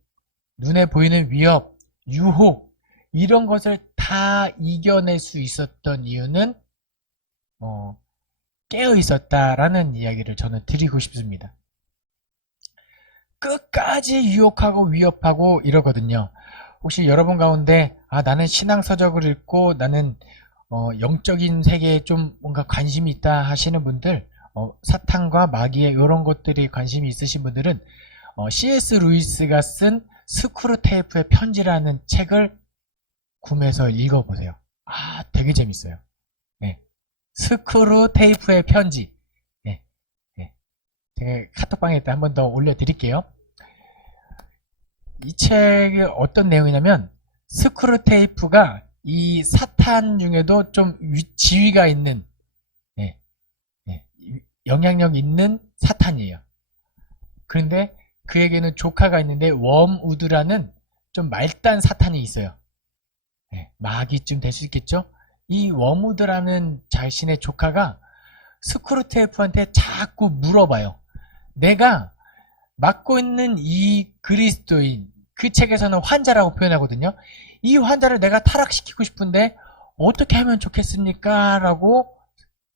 눈에 보이는 위협, 유혹 이런 것을 다 이겨낼 수 있었던 이유는 깨어 있었다라는 이야기를 저는 드리고 싶습니다. 끝까지 유혹하고 위협하고 이러거든요. 혹시 여러분 가운데 나는 신앙서적을 읽고 나는 영적인 세계에 좀 뭔가 관심이 있다 하시는 분들, 사탄과 마귀의 이런 것들이 관심이 있으신 분들은 C.S. 루이스가 쓴 스크루테이프의 편지라는 책을 구매해서 읽어보세요. 되게 재밌어요. 네. 스크루테이프의 편지. 네. 제가 카톡방에 일단 한번 더 올려드릴게요. 이 책이 어떤 내용이냐면 스크루테이프가 이 사탄 중에도 좀 지위가 있는, 예, 예, 영향력 있는 사탄이에요. 그런데 그에게는 조카가 있는데 웜우드라는 좀 말단 사탄이 있어요. 예, 마귀쯤 될 수 있겠죠? 이 웜우드라는 자신의 조카가 스크루테이프한테 자꾸 물어봐요. 내가 맡고 있는 이 그리스도인, 그 책에서는 환자라고 표현하거든요. 이 환자를 내가 타락시키고 싶은데 어떻게 하면 좋겠습니까? 라고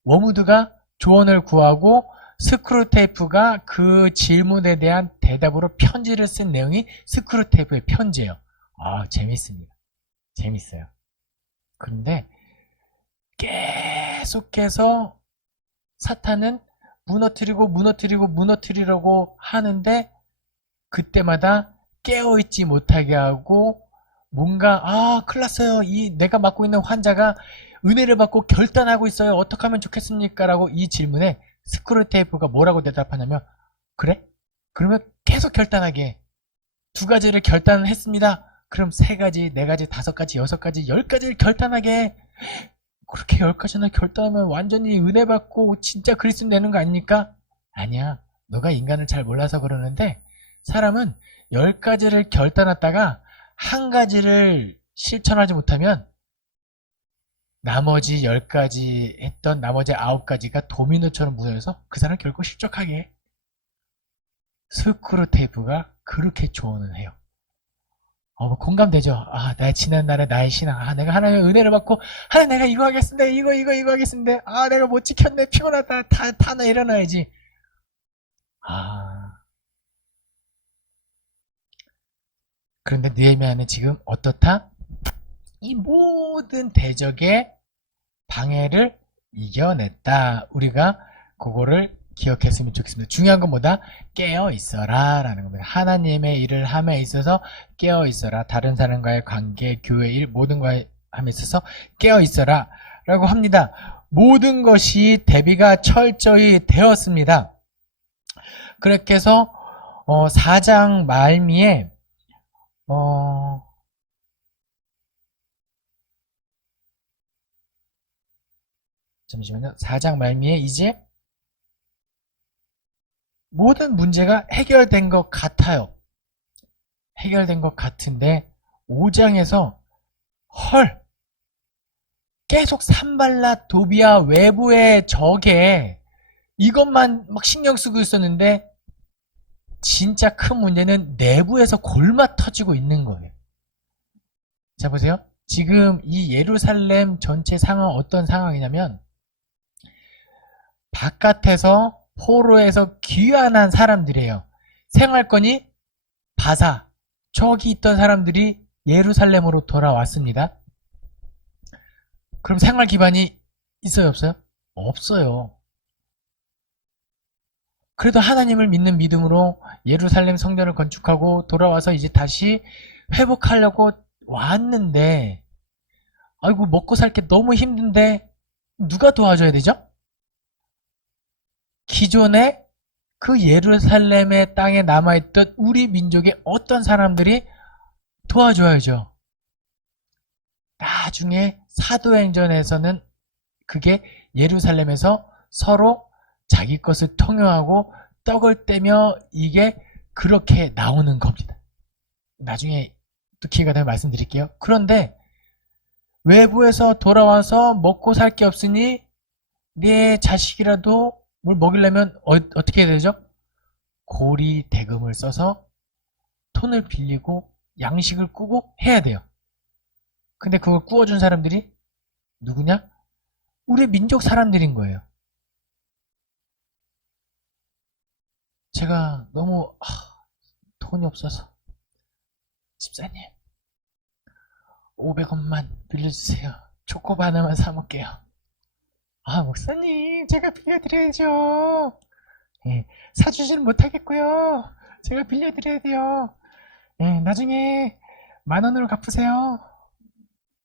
워무드가 조언을 구하고 스크루테이프가 그 질문에 대한 대답으로 편지를 쓴 내용이 스크루테이프의 편지예요. 아, 재밌습니다. 재밌어요. 그런데 계속해서 사탄은 무너뜨리려고 하는데 그때마다 깨어있지 못하게 하고 뭔가 큰일 났어요. 내가 맡고 있는 환자가 은혜를 받고 결단하고 있어요. 어떻게 하면 좋겠습니까? 라고 이 질문에 스크루테이프가 뭐라고 대답하냐면 그래? 그러면 계속 결단하게 해. 2가지를 결단했습니다. 그럼 3가지, 4가지, 5가지, 6가지, 10가지를 결단하게 해. 그렇게 10가지나 결단하면 완전히 은혜 받고 진짜 그리스도 되는 거 아닙니까? 아니야. 너가 인간을 잘 몰라서 그러는데 사람은 10가지를 결단했다가 1가지를 실천하지 못하면 나머지 10가지 했던 나머지 9가지가 도미노처럼 무너져서 그 사람을 결국 실족하게 해. 스크루테이프가 그렇게 조언을 해요. 공감되죠? 나의 지난날의 나의 신앙. 내가 하나님의 은혜를 받고, 하나님 내가 이거 하겠습니다. 이거 하겠습니다. 내가 못 지켰네. 피곤하다. 나 일어나야지. 그런데 느헤미야는 지금 어떻다? 이 모든 대적의 방해를 이겨냈다. 우리가 그거를 기억했으면 좋겠습니다. 중요한 건 뭐다? 깨어 있어라 라는 겁니다. 하나님의 일을 함에 있어서 깨어 있어라. 다른 사람과의 관계, 교회 일, 모든 거에 함에 있어서 깨어 있어라 라고 합니다. 모든 것이 대비가 철저히 되었습니다. 그렇게 해서 4장 말미에 잠시만요. 4장 말미에 이제 모든 문제가 해결된 것 같아요. 해결된 것 같은데 5장에서 계속 산발랏 도비아 외부의 적에 이것만 막 신경 쓰고 있었는데 진짜 큰 문제는 내부에서 골마 터지고 있는 거예요. 자, 보세요. 지금 이 예루살렘 전체 상황 어떤 상황이냐면 바깥에서 포로에서 귀환한 사람들이에요. 생활권이 바사, 저기 있던 사람들이 예루살렘으로 돌아왔습니다. 그럼 생활 기반이 있어요, 없어요? 없어요. 그래도 하나님을 믿는 믿음으로 예루살렘 성전을 건축하고 돌아와서 이제 다시 회복하려고 왔는데 아이고 먹고 살 게 너무 힘든데 누가 도와줘야 되죠? 기존에 그 예루살렘의 땅에 남아있던 우리 민족의 어떤 사람들이 도와줘야죠. 나중에 사도행전에서는 그게 예루살렘에서 서로 자기 것을 통용하고 떡을 떼며 이게 그렇게 나오는 겁니다. 나중에 또 기회가 되면 말씀드릴게요. 그런데 외부에서 돌아와서 먹고 살 게 없으니 내 자식이라도 뭘 먹이려면 어떻게 해야 되죠? 고리 대금을 써서 돈을 빌리고 양식을 꾸고 해야 돼요. 근데 그걸 꾸어준 사람들이 누구냐? 우리 민족 사람들인 거예요. 제가 너무 돈이 없어서 집사님 500원만 빌려주세요. 초코바 하나만 사 먹게요. 목사님 제가 빌려드려야죠. 사주지는 못하겠고요. 제가 빌려드려야 돼요. 나중에 10,000원으로 갚으세요.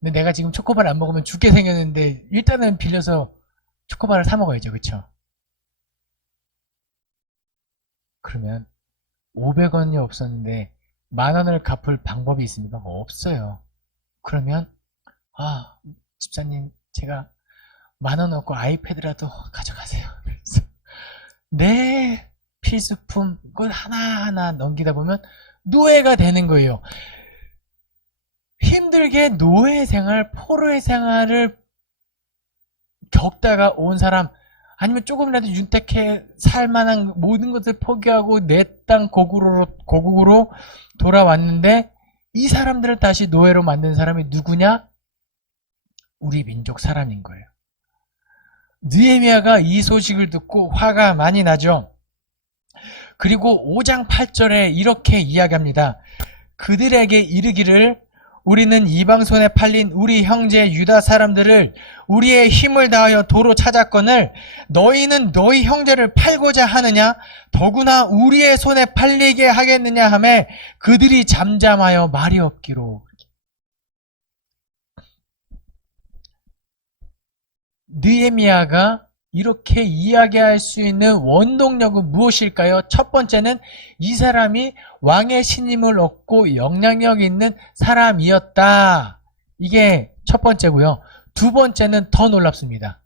근데 내가 지금 초코바를 안 먹으면 죽게 생겼는데 일단은 빌려서 초코바를 사 먹어야죠. 그쵸? 그러면 500원이 없었는데 10,000원을 갚을 방법이 있습니까? 없어요. 그러면 집사님 제가 10,000원 얻고 아이패드라도 가져가세요. 그래서 내 필수품 그걸 하나하나 넘기다 보면 노예가 되는 거예요. 힘들게 노예 생활, 포로의 생활을 겪다가 온 사람, 아니면 조금이라도 윤택해 살만한 모든 것을 포기하고 내 땅 고국으로 돌아왔는데 이 사람들을 다시 노예로 만든 사람이 누구냐? 우리 민족 사람인 거예요. 느헤미야가 이 소식을 듣고 화가 많이 나죠. 그리고 5장 8절에 이렇게 이야기합니다. 그들에게 이르기를 우리는 이방 손에 팔린 우리 형제 유다 사람들을 우리의 힘을 다하여 도로 찾았거늘 너희는 너희 형제를 팔고자 하느냐? 더구나 우리의 손에 팔리게 하겠느냐 하매 그들이 잠잠하여 말이 없기로. 느헤미야가 이렇게 이야기할 수 있는 원동력은 무엇일까요? 첫 번째는 이 사람이 왕의 신임을 얻고 영향력 있는 사람이었다. 이게 첫 번째고요. 두 번째는 더 놀랍습니다.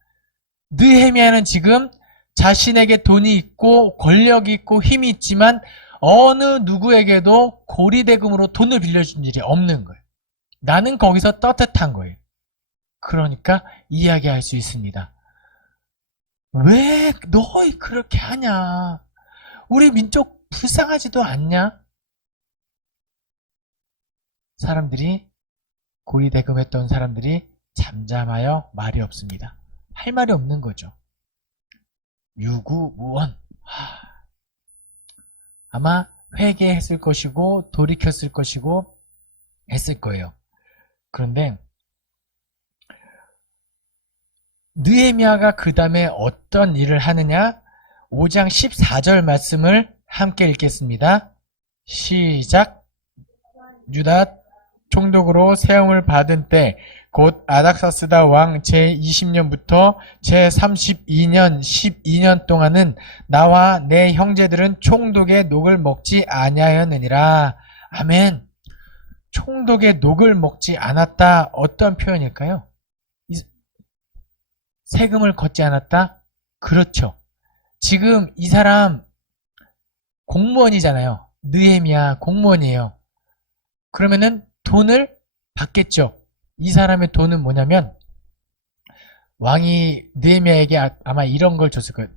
느헤미야는 지금 자신에게 돈이 있고 권력이 있고 힘이 있지만 어느 누구에게도 고리대금으로 돈을 빌려준 일이 없는 거예요. 나는 거기서 떳떳한 거예요. 그러니까 이야기할 수 있습니다. 왜 너희 그렇게 하냐? 우리 민족 불쌍하지도 않냐? 사람들이 고리대금했던 사람들이 잠잠하여 말이 없습니다. 할 말이 없는 거죠. 유구무원. 아마 회개했을 것이고 돌이켰을 것이고 했을 거예요. 그런데 느헤미야가 그 다음에 어떤 일을 하느냐? 5장 14절 말씀을 함께 읽겠습니다. 시작. 유다 총독으로 세움을 받은 때 곧 아닥사스다 왕 제20년부터 제32년 12년 동안은 나와 내 형제들은 총독의 녹을 먹지 아니하였느니라. 아멘. 총독의 녹을 먹지 않았다. 어떤 표현일까요? 세금을 걷지 않았다? 그렇죠. 지금 이 사람 공무원이잖아요. 느헤미야 공무원이에요. 그러면은 돈을 받겠죠. 이 사람의 돈은 뭐냐면 왕이 느헤미야에게 아마 이런 걸 줬을 거예요.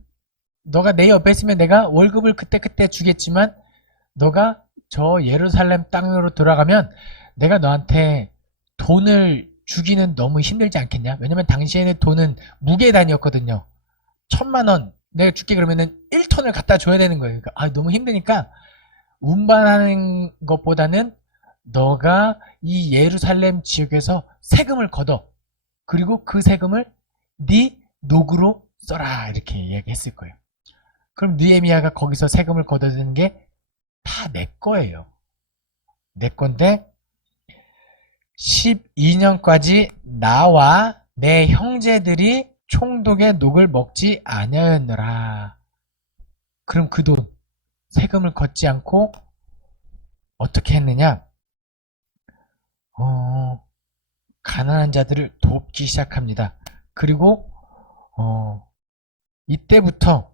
너가 내 옆에 있으면 내가 월급을 그때 주겠지만 너가 저 예루살렘 땅으로 돌아가면 내가 너한테 돈을 주기는 너무 힘들지 않겠냐? 왜냐면 당시에는 돈은 무게 단위였거든요. 1,000,000원 내가 줄게 그러면은 1톤을 갖다 줘야 되는 거예요. 그러니까 너무 힘드니까 운반하는 것보다는 너가 이 예루살렘 지역에서 세금을 걷어. 그리고 그 세금을 네 녹으로 써라. 이렇게 얘기했을 거예요. 그럼 느헤미야가 거기서 세금을 걷어들이는 게 다 내 거예요. 내 건데 12년까지 나와 내 형제들이 총독의 녹을 먹지 아니하였느라. 그럼 그 돈 세금을 걷지 않고 어떻게 했느냐? 가난한 자들을 돕기 시작합니다. 그리고 이때부터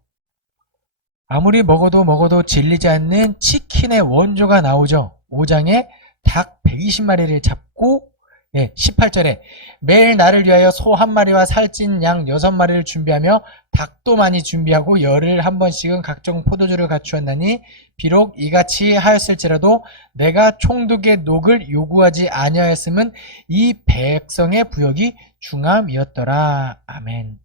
아무리 먹어도 질리지 않는 치킨의 원조가 나오죠. 5장에 닭 120마리를 잡고 18절에 매일 나를 위하여 소 1마리와 살찐 양 6마리를 준비하며 닭도 많이 준비하고 열흘 한 번씩은 각종 포도주를 갖추었나니 비록 이같이 하였을지라도 내가 총독의 녹을 요구하지 아니하였음은 이 백성의 부역이 중함이었더라. 아멘.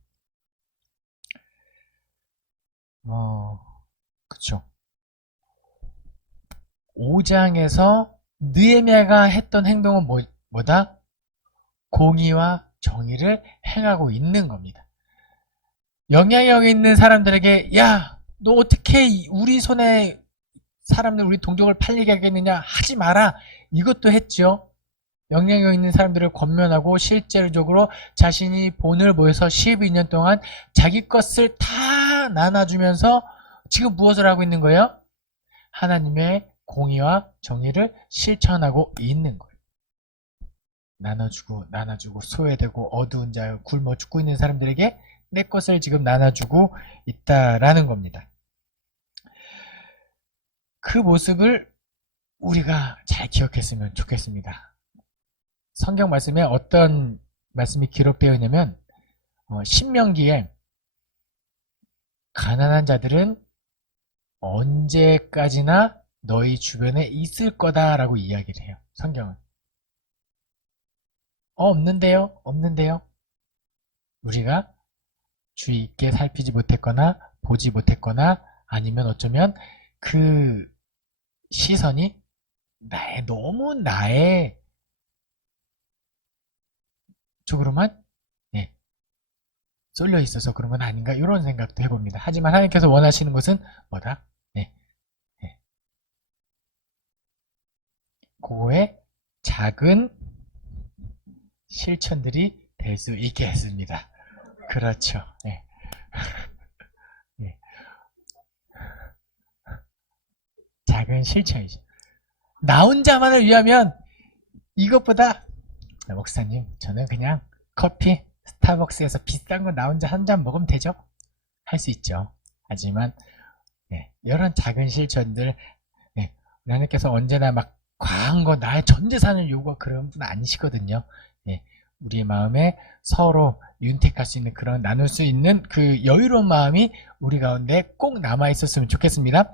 그쵸. 5장에서 느헤미야가 했던 행동은 뭐다? 공의와 정의를 행하고 있는 겁니다. 영향력 있는 사람들에게 야, 너 어떻게 우리 손에 사람들 우리 동족을 팔리게 하겠느냐? 하지 마라. 이것도 했죠. 영향력 있는 사람들을 권면하고 실제적으로 자신이 본을 모여서 12년 동안 자기 것을 다 나눠주면서 지금 무엇을 하고 있는 거예요? 하나님의 공의와 정의를 실천하고 있는 거예요. 나눠주고 소외되고 어두운 자 굶어 죽고 있는 사람들에게 내 것을 지금 나눠주고 있다라는 겁니다. 그 모습을 우리가 잘 기억했으면 좋겠습니다. 성경 말씀에 어떤 말씀이 기록되어 있냐면 신명기에 가난한 자들은 언제까지나 너희 주변에 있을 거다라고 이야기를 해요. 성경은. 없는데요? 우리가 주의 있게 살피지 못했거나 보지 못했거나 아니면 어쩌면 그 시선이 너무 나의 쪽으로만 쏠려 있어서 그런 건 아닌가 이런 생각도 해봅니다. 하지만 하나님께서 원하시는 것은 뭐다? 그거의 작은 실천들이 될 수 있게 했습니다. 그렇죠. 작은 실천이죠. 나 혼자만을 위하면 이것보다 목사님 저는 그냥 커피 스타벅스에서 비싼 거 나 혼자 한 잔 먹으면 되죠? 할 수 있죠. 하지만 이런 작은 실천들 하나님께서 언제나 막 과한 거 나의 전 재산을 요구하고 그런 분 아니시거든요. 우리의 마음에 서로 윤택할 수 있는 그런 나눌 수 있는 그 여유로운 마음이 우리 가운데 꼭 남아 있었으면 좋겠습니다.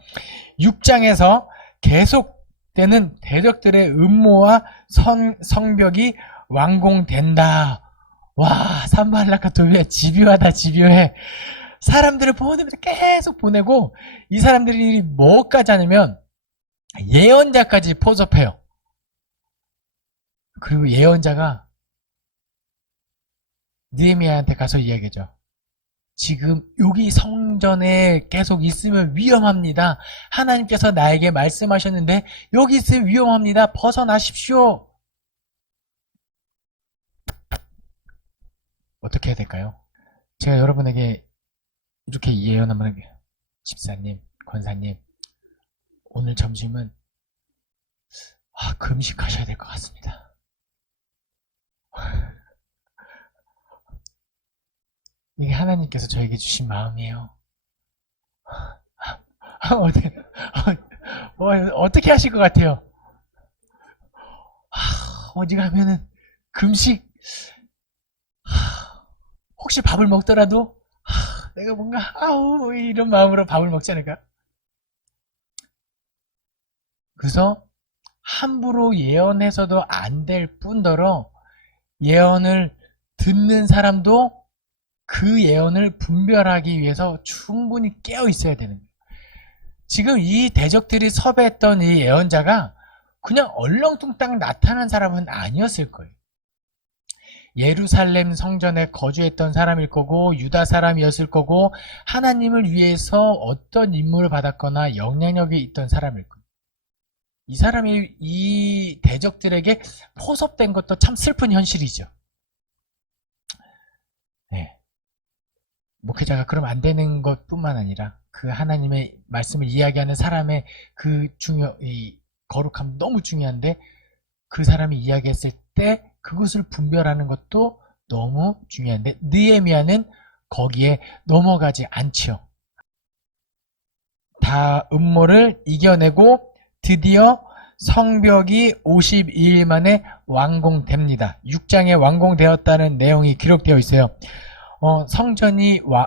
6장에서 계속되는 대적들의 음모와 성벽이 완공된다. 와, 산발락과 도비야 집요하다 집요해. 사람들을 보내면서 계속 보내고 이 사람들이 뭐까지 하냐면 예언자까지 포섭해요. 그리고 예언자가 느헤미야한테 가서 이야기하죠. 지금 여기 성전에 계속 있으면 위험합니다. 하나님께서 나에게 말씀하셨는데 여기 있으면 위험합니다. 벗어나십시오. 어떻게 해야 될까요? 제가 여러분에게 이렇게 예언하면 집사님, 권사님 오늘 점심은 금식하셔야 될 것 같습니다. 이게 하나님께서 저에게 주신 마음이에요. 어떻게 하실 것 같아요? 어디 가면은 금식 혹시 밥을 먹더라도 내가 뭔가 이런 마음으로 밥을 먹지 않을까? 그래서 함부로 예언해서도 안 될 뿐더러 예언을 듣는 사람도 그 예언을 분별하기 위해서 충분히 깨어 있어야 되는 거예요. 지금 이 대적들이 섭외했던 이 예언자가 그냥 얼렁뚱땅 나타난 사람은 아니었을 거예요. 예루살렘 성전에 거주했던 사람일 거고 유다 사람이었을 거고 하나님을 위해서 어떤 임무를 받았거나 영향력이 있던 사람일 거예요. 이 사람이 이 대적들에게 포섭된 것도 참 슬픈 현실이죠. 목회자가 그러면 안 되는 것뿐만 아니라 그 하나님의 말씀을 이야기하는 사람의 그 이 거룩함 너무 중요한데 그 사람이 이야기했을 때 그것을 분별하는 것도 너무 중요한데 느헤미야는 거기에 넘어가지 않지요. 다 음모를 이겨내고 드디어 성벽이 52일 만에 완공됩니다. 6장에 완공되었다는 내용이 기록되어 있어요.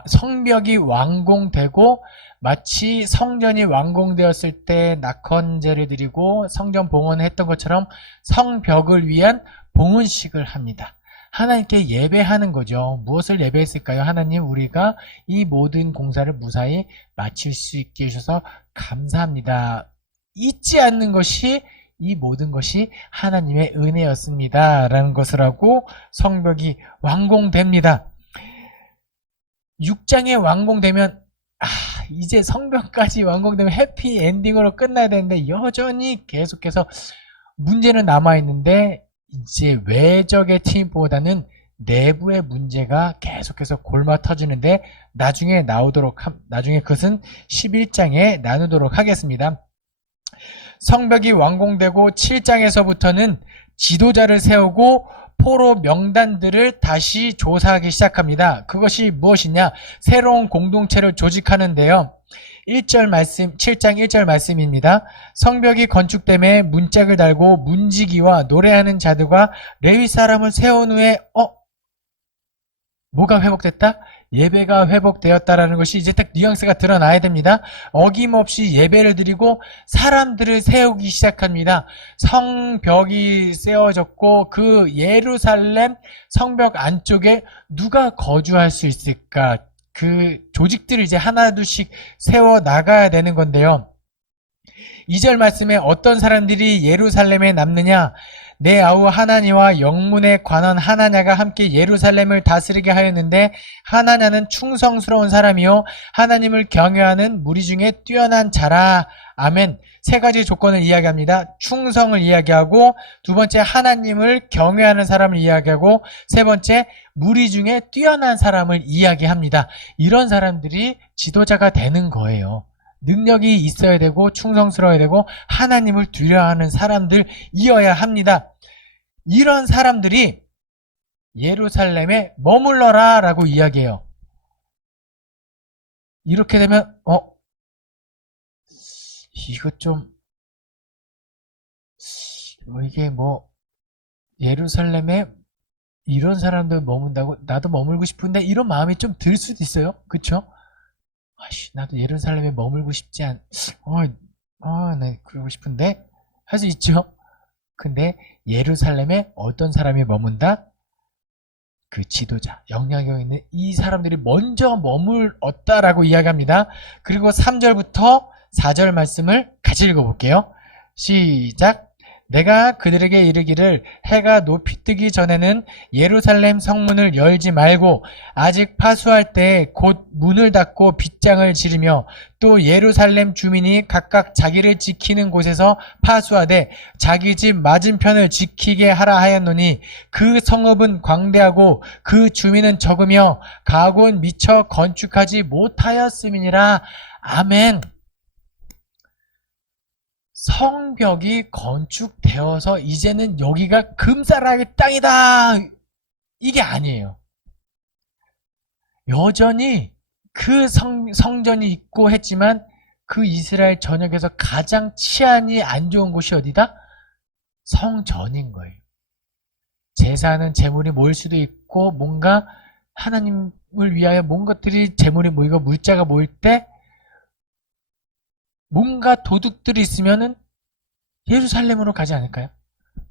성벽이 완공되고 마치 성전이 완공되었을 때 낙헌제를 드리고 성전 봉헌을 했던 것처럼 성벽을 위한 봉헌식을 합니다. 하나님께 예배하는 거죠. 무엇을 예배했을까요? 하나님, 우리가 이 모든 공사를 무사히 마칠 수 있게 해주셔서 감사합니다. 잊지 않는 것이 이 모든 것이 하나님의 은혜였습니다. 라는 것을 하고 성벽이 완공됩니다. 6장에 완공되면 이제 성벽까지 완공되면 해피엔딩으로 끝나야 되는데 여전히 계속해서 문제는 남아있는데 이제 외적의 팀보다는 내부의 문제가 계속해서 골마 터지는데 나중에 그것은 11장에 나누도록 하겠습니다. 성벽이 완공되고 7장에서부터는 지도자를 세우고 포로 명단들을 다시 조사하기 시작합니다. 그것이 무엇이냐? 새로운 공동체를 조직하는데요. 1절 말씀, 7장 1절 말씀입니다. 성벽이 건축됨에 문짝을 달고 문지기와 노래하는 자들과 레위 사람을 세운 후에 뭐가 회복됐다? 예배가 회복되었다라는 것이 이제 딱 뉘앙스가 드러나야 됩니다. 어김없이 예배를 드리고 사람들을 세우기 시작합니다. 성벽이 세워졌고 그 예루살렘 성벽 안쪽에 누가 거주할 수 있을까? 그 조직들을 이제 하나둘씩 세워 나가야 되는 건데요. 2절 말씀에 어떤 사람들이 예루살렘에 남느냐? 내 아우 하나니와 영문에 관한 하나냐가 함께 예루살렘을 다스리게 하였는데 하나냐는 충성스러운 사람이요 하나님을 경외하는 무리 중에 뛰어난 자라. 아멘. 세 가지 조건을 이야기합니다. 충성을 이야기하고, 두 번째 하나님을 경외하는 사람을 이야기하고, 세 번째 무리 중에 뛰어난 사람을 이야기합니다. 이런 사람들이 지도자가 되는 거예요. 능력이 있어야 되고 충성스러워야 되고 하나님을 두려워하는 사람들이어야 합니다. 이런 사람들이 예루살렘에 머물러라 라고 이야기해요. 이렇게 되면 이거 좀 이게 예루살렘에 이런 사람들 머문다고 나도 머물고 싶은데 이런 마음이 좀 들 수도 있어요. 그쵸? 나도 예루살렘에 머물고 싶지 네, 그러고 싶은데 할 수 있죠. 근데 예루살렘에 어떤 사람이 머문다? 그 지도자, 영향력 있는 이 사람들이 먼저 머물었다라고 이야기합니다. 그리고 3절부터 4절 말씀을 같이 읽어볼게요. 시작. 내가 그들에게 이르기를 해가 높이 뜨기 전에는 예루살렘 성문을 열지 말고 아직 파수할 때 곧 문을 닫고 빗장을 지르며 또 예루살렘 주민이 각각 자기를 지키는 곳에서 파수하되 자기 집 맞은편을 지키게 하라 하였노니 그 성읍은 광대하고 그 주민은 적으며 가옥은 미처 건축하지 못하였음이니라. 아멘. 성벽이 건축되어서 이제는 여기가 금싸라기 땅이다 이게 아니에요. 여전히 그 성전이 있고 했지만 그 이스라엘 전역에서 가장 치안이 안 좋은 곳이 어디다? 성전인 거예요. 제사는 재물이 모일 수도 있고 뭔가 하나님을 위하여 뭔 것들이 재물이 모이고 물자가 모일 때 뭔가 도둑들이 있으면은 예루살렘으로 가지 않을까요?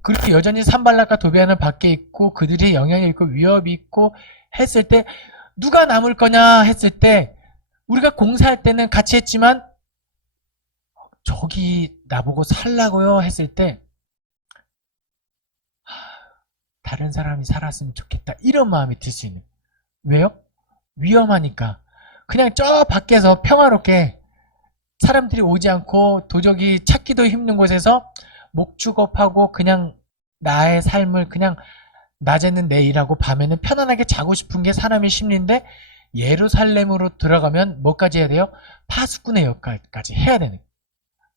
그렇게 여전히 산발락과 도비아는 밖에 있고 그들의 영향이 있고 위협이 있고 했을 때 누가 남을 거냐 했을 때 우리가 공사할 때는 같이 했지만 저기 나보고 살라고요 했을 때 다른 사람이 살았으면 좋겠다 이런 마음이 들 수 있는. 왜요? 위험하니까. 그냥 저 밖에서 평화롭게 사람들이 오지 않고 도적이 찾기도 힘든 곳에서 목축업하고 그냥 나의 삶을 그냥 낮에는 내 일하고 밤에는 편안하게 자고 싶은 게 사람의 심리인데 예루살렘으로 들어가면 뭐까지 해야 돼요? 파수꾼의 역할까지 해야 되는.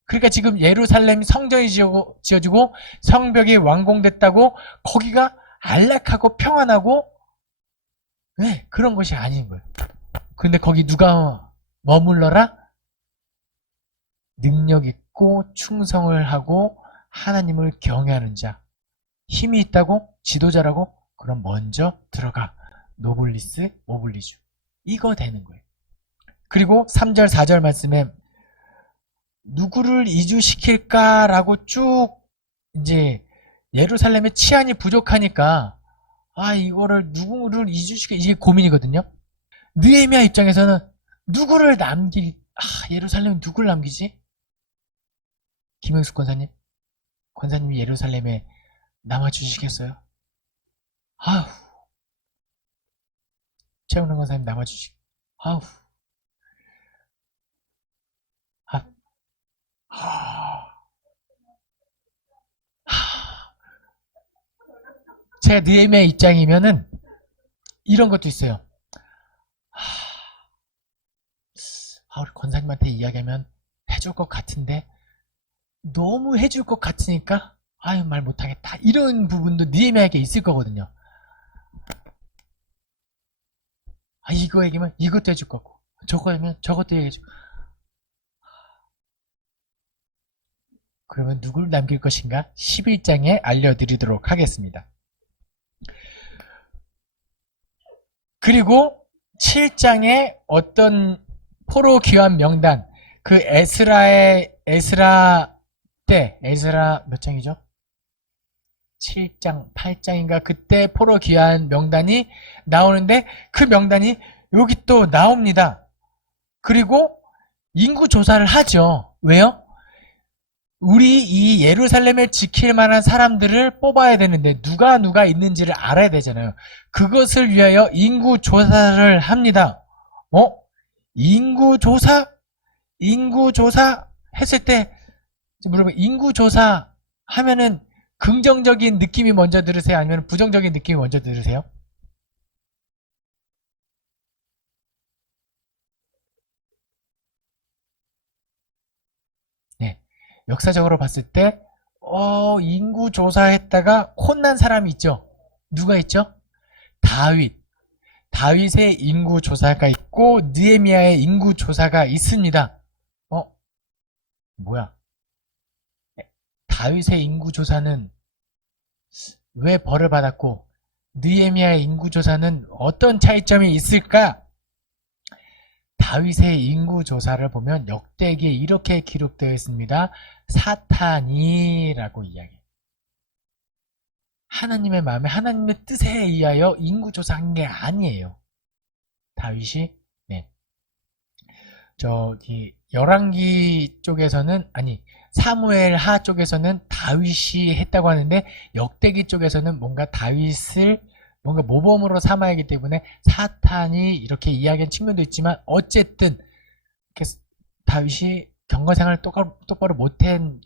그러니까 지금 예루살렘 성전이 지어지고 성벽이 완공됐다고 거기가 안락하고 평안하고 네, 그런 것이 아닌 거예요. 근데 거기 누가 머물러라? 능력 있고 충성을 하고 하나님을 경외하는 자, 힘이 있다고? 지도자라고? 그럼 먼저 들어가. 노블리스 오블리주. 이거 되는 거예요. 그리고 3절 4절 말씀에 누구를 이주시킬까라고 쭉 이제 예루살렘의 치안이 부족하니까 이거를 누구를 이주시켜 이게 고민이거든요. 느헤미야 입장에서는 누구를 예루살렘에 누구를 남기지? 김영숙 권사님이 예루살렘에 남아주시겠어요? 최은원 권사님 남아주시. 제가 느헤미야 입장이면은 이런 것도 있어요. 우리 권사님한테 이야기하면 해줄 것 같은데 너무 해줄 것 같으니까 아유, 말 못하겠다. 이런 부분도 느헤미야에게 있을 거거든요. 아, 이거 얘기면 이것도 해줄 거고, 저거 하면 저것도 얘기해주고. 그러면 누굴 남길 것인가? 11장에 알려드리도록 하겠습니다. 그리고 7장에 어떤 포로 귀환 명단, 그 에스라 몇 장이죠? 7장, 8장인가 그때 포로 귀환 명단이 나오는데 그 명단이 여기 또 나옵니다. 그리고 인구 조사를 하죠. 왜요? 우리 이 예루살렘을 지킬 만한 사람들을 뽑아야 되는데 누가 있는지를 알아야 되잖아요. 그것을 위하여 인구 조사를 합니다. 인구 조사 했을 때 물어보면 인구 조사 하면은 긍정적인 느낌이 먼저 들으세요? 아니면 부정적인 느낌이 먼저 들으세요? 네. 역사적으로 봤을 때 인구 조사했다가 혼난 사람이 있죠. 누가 있죠? 다윗의 인구 조사가 있고 느헤미야의 인구 조사가 있습니다. 뭐야? 다윗의 인구 조사는 왜 벌을 받았고 느헤미야의 인구 조사는 어떤 차이점이 있을까? 다윗의 인구 조사를 보면 역대기에 이렇게 기록되어 있습니다. 사탄이라고 이야기해요. 하나님의 마음에 하나님의 뜻에 의하여 인구 조사한 게 아니에요. 다윗이 저기 열왕기 쪽에서는 사무엘 하 쪽에서는 다윗이 했다고 하는데 역대기 쪽에서는 뭔가 다윗을 뭔가 모범으로 삼아야 하기 때문에 사탄이 이렇게 이야기한 측면도 있지만 어쨌든 다윗이 경건생활을 똑바로 못한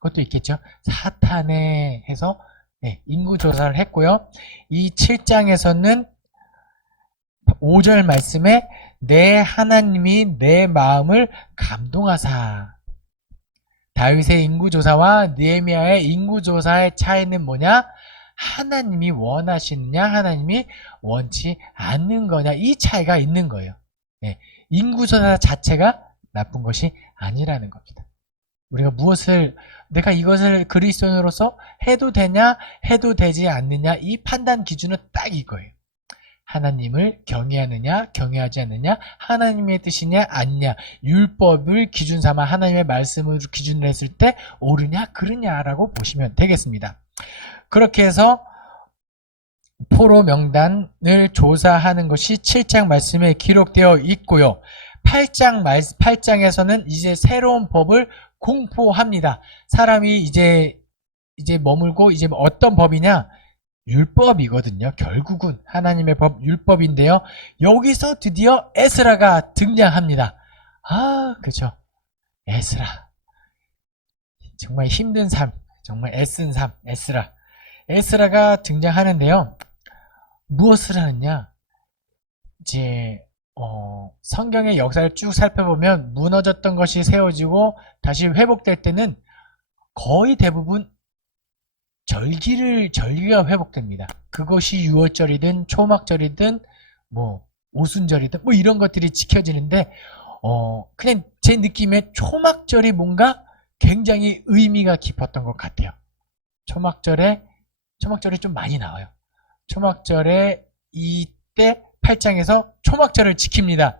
것도 있겠죠. 사탄에 해서 인구 조사를 했고요. 이 7장에서는 5절 말씀에 내 하나님이 내 마음을 감동하사. 다윗의 인구조사와 느헤미야의 인구조사의 차이는 뭐냐? 하나님이 원하시느냐 하나님이 원치 않는 거냐, 이 차이가 있는 거예요. 인구조사 자체가 나쁜 것이 아니라는 겁니다. 우리가 내가 이것을 그리스도인으로서 해도 되냐 해도 되지 않느냐, 이 판단 기준은 딱 이거예요. 하나님을 경외하느냐 경외하지 않느냐, 하나님의 뜻이냐 아니냐, 율법을 기준 삼아 하나님의 말씀을 기준으로 했을 때 옳으냐 그르냐라고 보시면 되겠습니다. 그렇게 해서 포로 명단을 조사하는 것이 7장 말씀에 기록되어 있고요. 8장에서는 이제 새로운 법을 공포합니다. 사람이 이제 머물고 이제 어떤 법이냐? 율법이거든요. 결국은 하나님의 법, 율법인데요. 여기서 드디어 에스라가 등장합니다. 그렇죠. 에스라. 정말 힘든 삶, 정말 애쓴 삶, 에스라가 등장하는데요. 무엇을 하느냐? 이제 성경의 역사를 쭉 살펴보면 무너졌던 것이 세워지고 다시 회복될 때는 거의 대부분 절기가 회복됩니다. 그것이 유월절이든 초막절이든 오순절이든 이런 것들이 지켜지는데 그냥 제 느낌에 초막절이 뭔가 굉장히 의미가 깊었던 것 같아요. 초막절이 좀 많이 나와요. 초막절에 이때 8장에서 초막절을 지킵니다.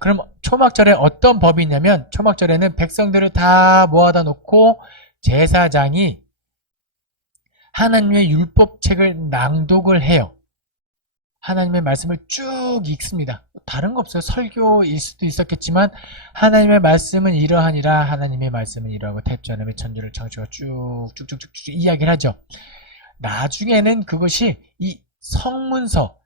그럼 초막절에 어떤 법이 있냐면, 초막절에는 백성들을 다 모아다 놓고 제사장이 하나님의 율법책을 낭독을 해요. 하나님의 말씀을 쭉 읽습니다. 다른 거 없어요. 설교일 수도 있었겠지만 하나님의 말씀은 이러하니라, 하나님의 말씀은 이러하고 태초 하나님의 천지를 창조가 쭉쭉쭉쭉 이야기를 하죠. 나중에는 그것이 이 성문서,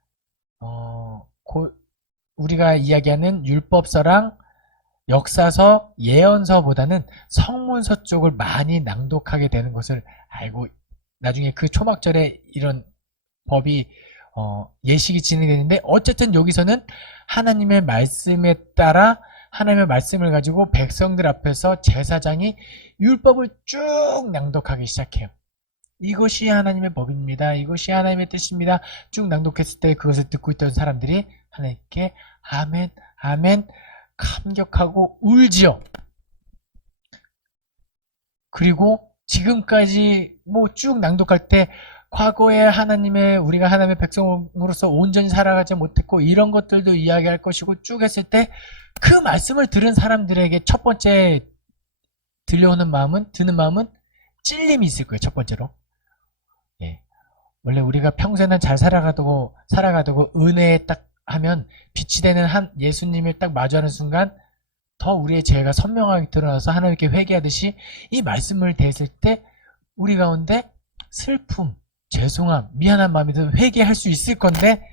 우리가 이야기하는 율법서랑 역사서, 예언서보다는 성문서 쪽을 많이 낭독하게 되는 것을 알고, 나중에 그 초막절에 이런 법이 예식이 진행되는데, 어쨌든 여기서는 하나님의 말씀에 따라 하나님의 말씀을 가지고 백성들 앞에서 제사장이 율법을 쭉 낭독하기 시작해요. 이것이 하나님의 법입니다. 이것이 하나님의 뜻입니다. 쭉 낭독했을 때 그것을 듣고 있던 사람들이 하나님께 아멘, 아멘 감격하고 울지요. 그리고 지금까지 뭐 쭉 낭독할 때 과거에 우리가 하나님의 백성으로서 온전히 살아가지 못했고 이런 것들도 이야기할 것이고 쭉 했을 때 그 말씀을 들은 사람들에게 첫 번째 드는 마음은 찔림이 있을 거예요. 첫 번째로. 예. 원래 우리가 평소에는 잘 살아가도 은혜에 딱 하면 빛이 되는 예수님을 딱 마주하는 순간 더 우리의 죄가 선명하게 드러나서 하나님께 회개하듯이 이 말씀을 대했을 때 우리 가운데 슬픔, 죄송함, 미안한 마음이 더 회개할 수 있을 건데,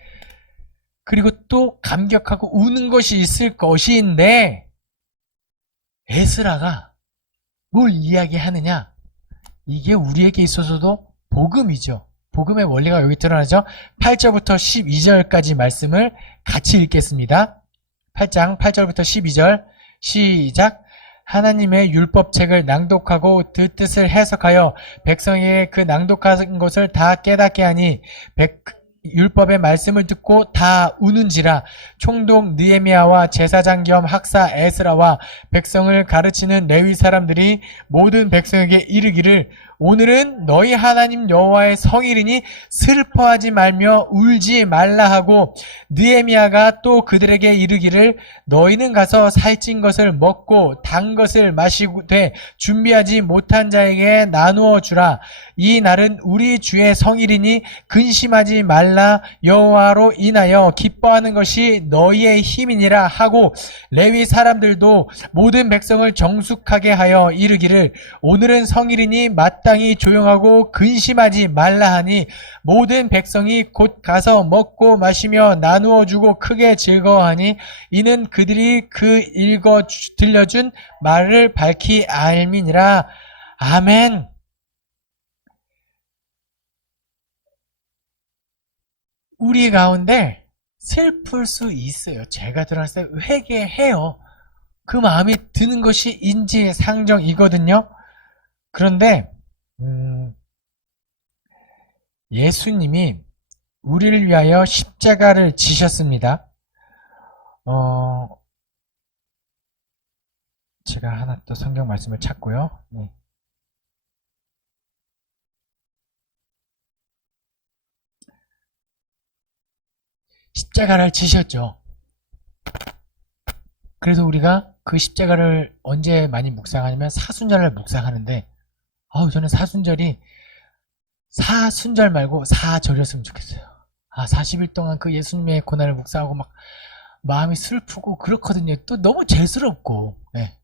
그리고 또 감격하고 우는 것이 있을 것인데, 에스라가 뭘 이야기하느냐? 이게 우리에게 있어서도 복음이죠. 복음의 원리가 여기 드러나죠. 8절부터 12절까지 말씀을 같이 읽겠습니다. 8장 8절부터 12절 시작. 하나님의 율법책을 낭독하고 그 뜻을 해석하여 백성에게 그 낭독한 것을 다 깨닫게 하니 율법의 말씀을 듣고 다 우는지라. 총독 느헤미야와 제사장 겸 학사 에스라와 백성을 가르치는 레위 사람들이 모든 백성에게 이르기를 오늘은 너희 하나님 여호와의 성일이니 슬퍼하지 말며 울지 말라 하고, 느헤미야가 또 그들에게 이르기를 너희는 가서 살찐 것을 먹고 단 것을 마시되 준비하지 못한 자에게 나누어 주라. 이 날은 우리 주의 성일이니 근심하지 말라. 여호와로 인하여 기뻐하는 것이 너희의 힘이니라 하고, 레위 사람들도 모든 백성을 정숙하게 하여 이르기를 오늘은 성일이니 마땅히 조용하고 근심하지 말라 하니, 모든 백성이 곧 가서 먹고 마시며 나누어 주고 크게 즐거워하니 이는 그들이 그 들려준 말을 밝히 알미니라. 아멘. 우리 가운데 슬플 수 있어요. 죄가 드러났을 때 회개해요. 그 마음이 드는 것이 인지상정이거든요. 그런데 예수님이 우리를 위하여 십자가를 지셨습니다. 제가 하나 또 성경 말씀을 찾고요. 네. 십자가를 지셨죠. 그래서 우리가 그 십자가를 언제 많이 묵상하냐면 사순절을 묵상하는데, 저는 사순절 말고 사절이었으면 좋겠어요. 40일 동안 그 예수님의 고난을 묵상하고 막 마음이 슬프고 그렇거든요. 또 너무 죄스럽고, 네.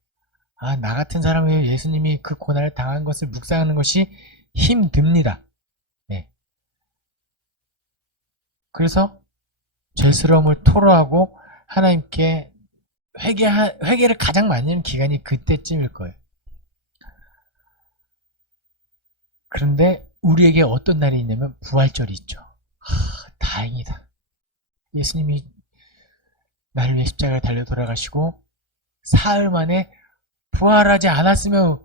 나 같은 사람이 예수님이 그 고난을 당한 것을 묵상하는 것이 힘듭니다. 네. 그래서 죄스러움을 토로하고 하나님께 회개를 가장 많이 하는 기간이 그때쯤일 거예요. 그런데 우리에게 어떤 날이 있냐면 부활절이 있죠. 다행이다. 예수님이 나를 위해 십자가를 달려 돌아가시고 사흘 만에 부활하지 않았으면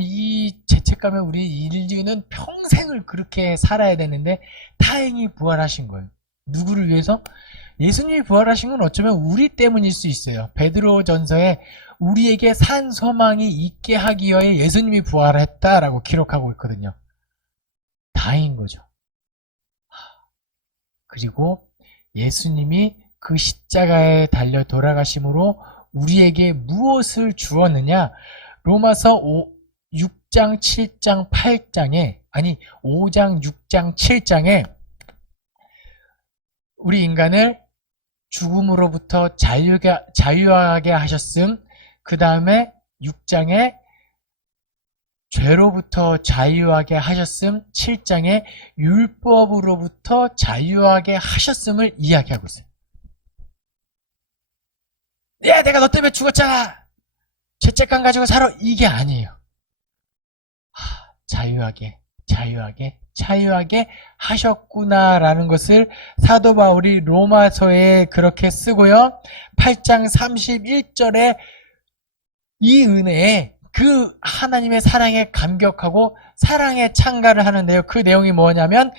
이 죄책감에 우리 인류는 평생을 그렇게 살아야 되는데 다행히 부활하신 거예요. 누구를 위해서? 예수님이 부활하신 건 어쩌면 우리 때문일 수 있어요. 베드로전서에 우리에게 산 소망이 있게 하기 위해 예수님이 부활했다라고 기록하고 있거든요. 다행인 거죠. 그리고 예수님이 그 십자가에 달려 돌아가심으로 우리에게 무엇을 주었느냐? 로마서 6장, 7장, 8장에 5장, 6장, 7장에 우리 인간을 죽음으로부터 자유하게 하셨음. 그 다음에 6장에 죄로부터 자유하게 하셨음. 7장에 율법으로부터 자유하게 하셨음을 이야기하고 있어요. 야, 내가 너 때문에 죽었잖아. 죄책감 가지고 살아. 이게 아니에요. 자유하게 하셨구나라는 것을 사도 바울이 로마서에 그렇게 쓰고요. 8장 31절에 이 은혜에 그 하나님의 사랑에 감격하고 사랑에 찬가를 하는데요. 그 내용이 뭐냐면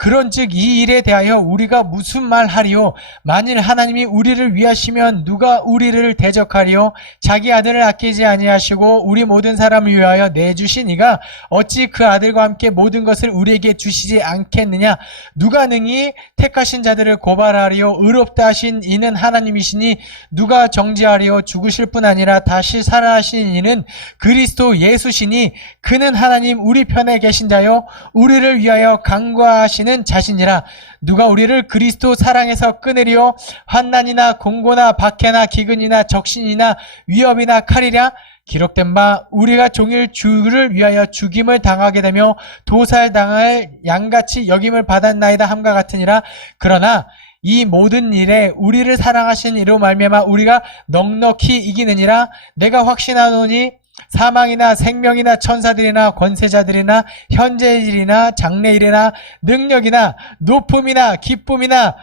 그런즉 이 일에 대하여 우리가 무슨 말하리요? 만일 하나님이 우리를 위하시면 누가 우리를 대적하리요? 자기 아들을 아끼지 아니하시고 우리 모든 사람을 위하여 내주신 이가 어찌 그 아들과 함께 모든 것을 우리에게 주시지 않겠느냐? 누가 능히 택하신 자들을 고발하리요? 의롭다 하신 이는 하나님이시니 누가 정죄하리요? 죽으실 뿐 아니라 다시 살아나신 이는 그리스도 예수시니 그는 하나님 우리 편에 계신 자요 우리를 위하여 간구하시는 자신이라. 누가 우리를 그리스도 사랑에서 끊으리요? 환난이나 공고나 박해나 기근이나 적신이나 위협이나 칼이랴. 기록된 바 우리가 종일 주를 위하여 죽임을 당하게 되며 도살당할 양같이 여김을 받았나이다 함과 같으니라. 그러나 이 모든 일에 우리를 사랑하신 이로 말미암아 우리가 넉넉히 이기느니라. 내가 확신하노니 사망이나 생명이나 천사들이나 권세자들이나 현재일이나 장래일이나 능력이나 높음이나 기쁨이나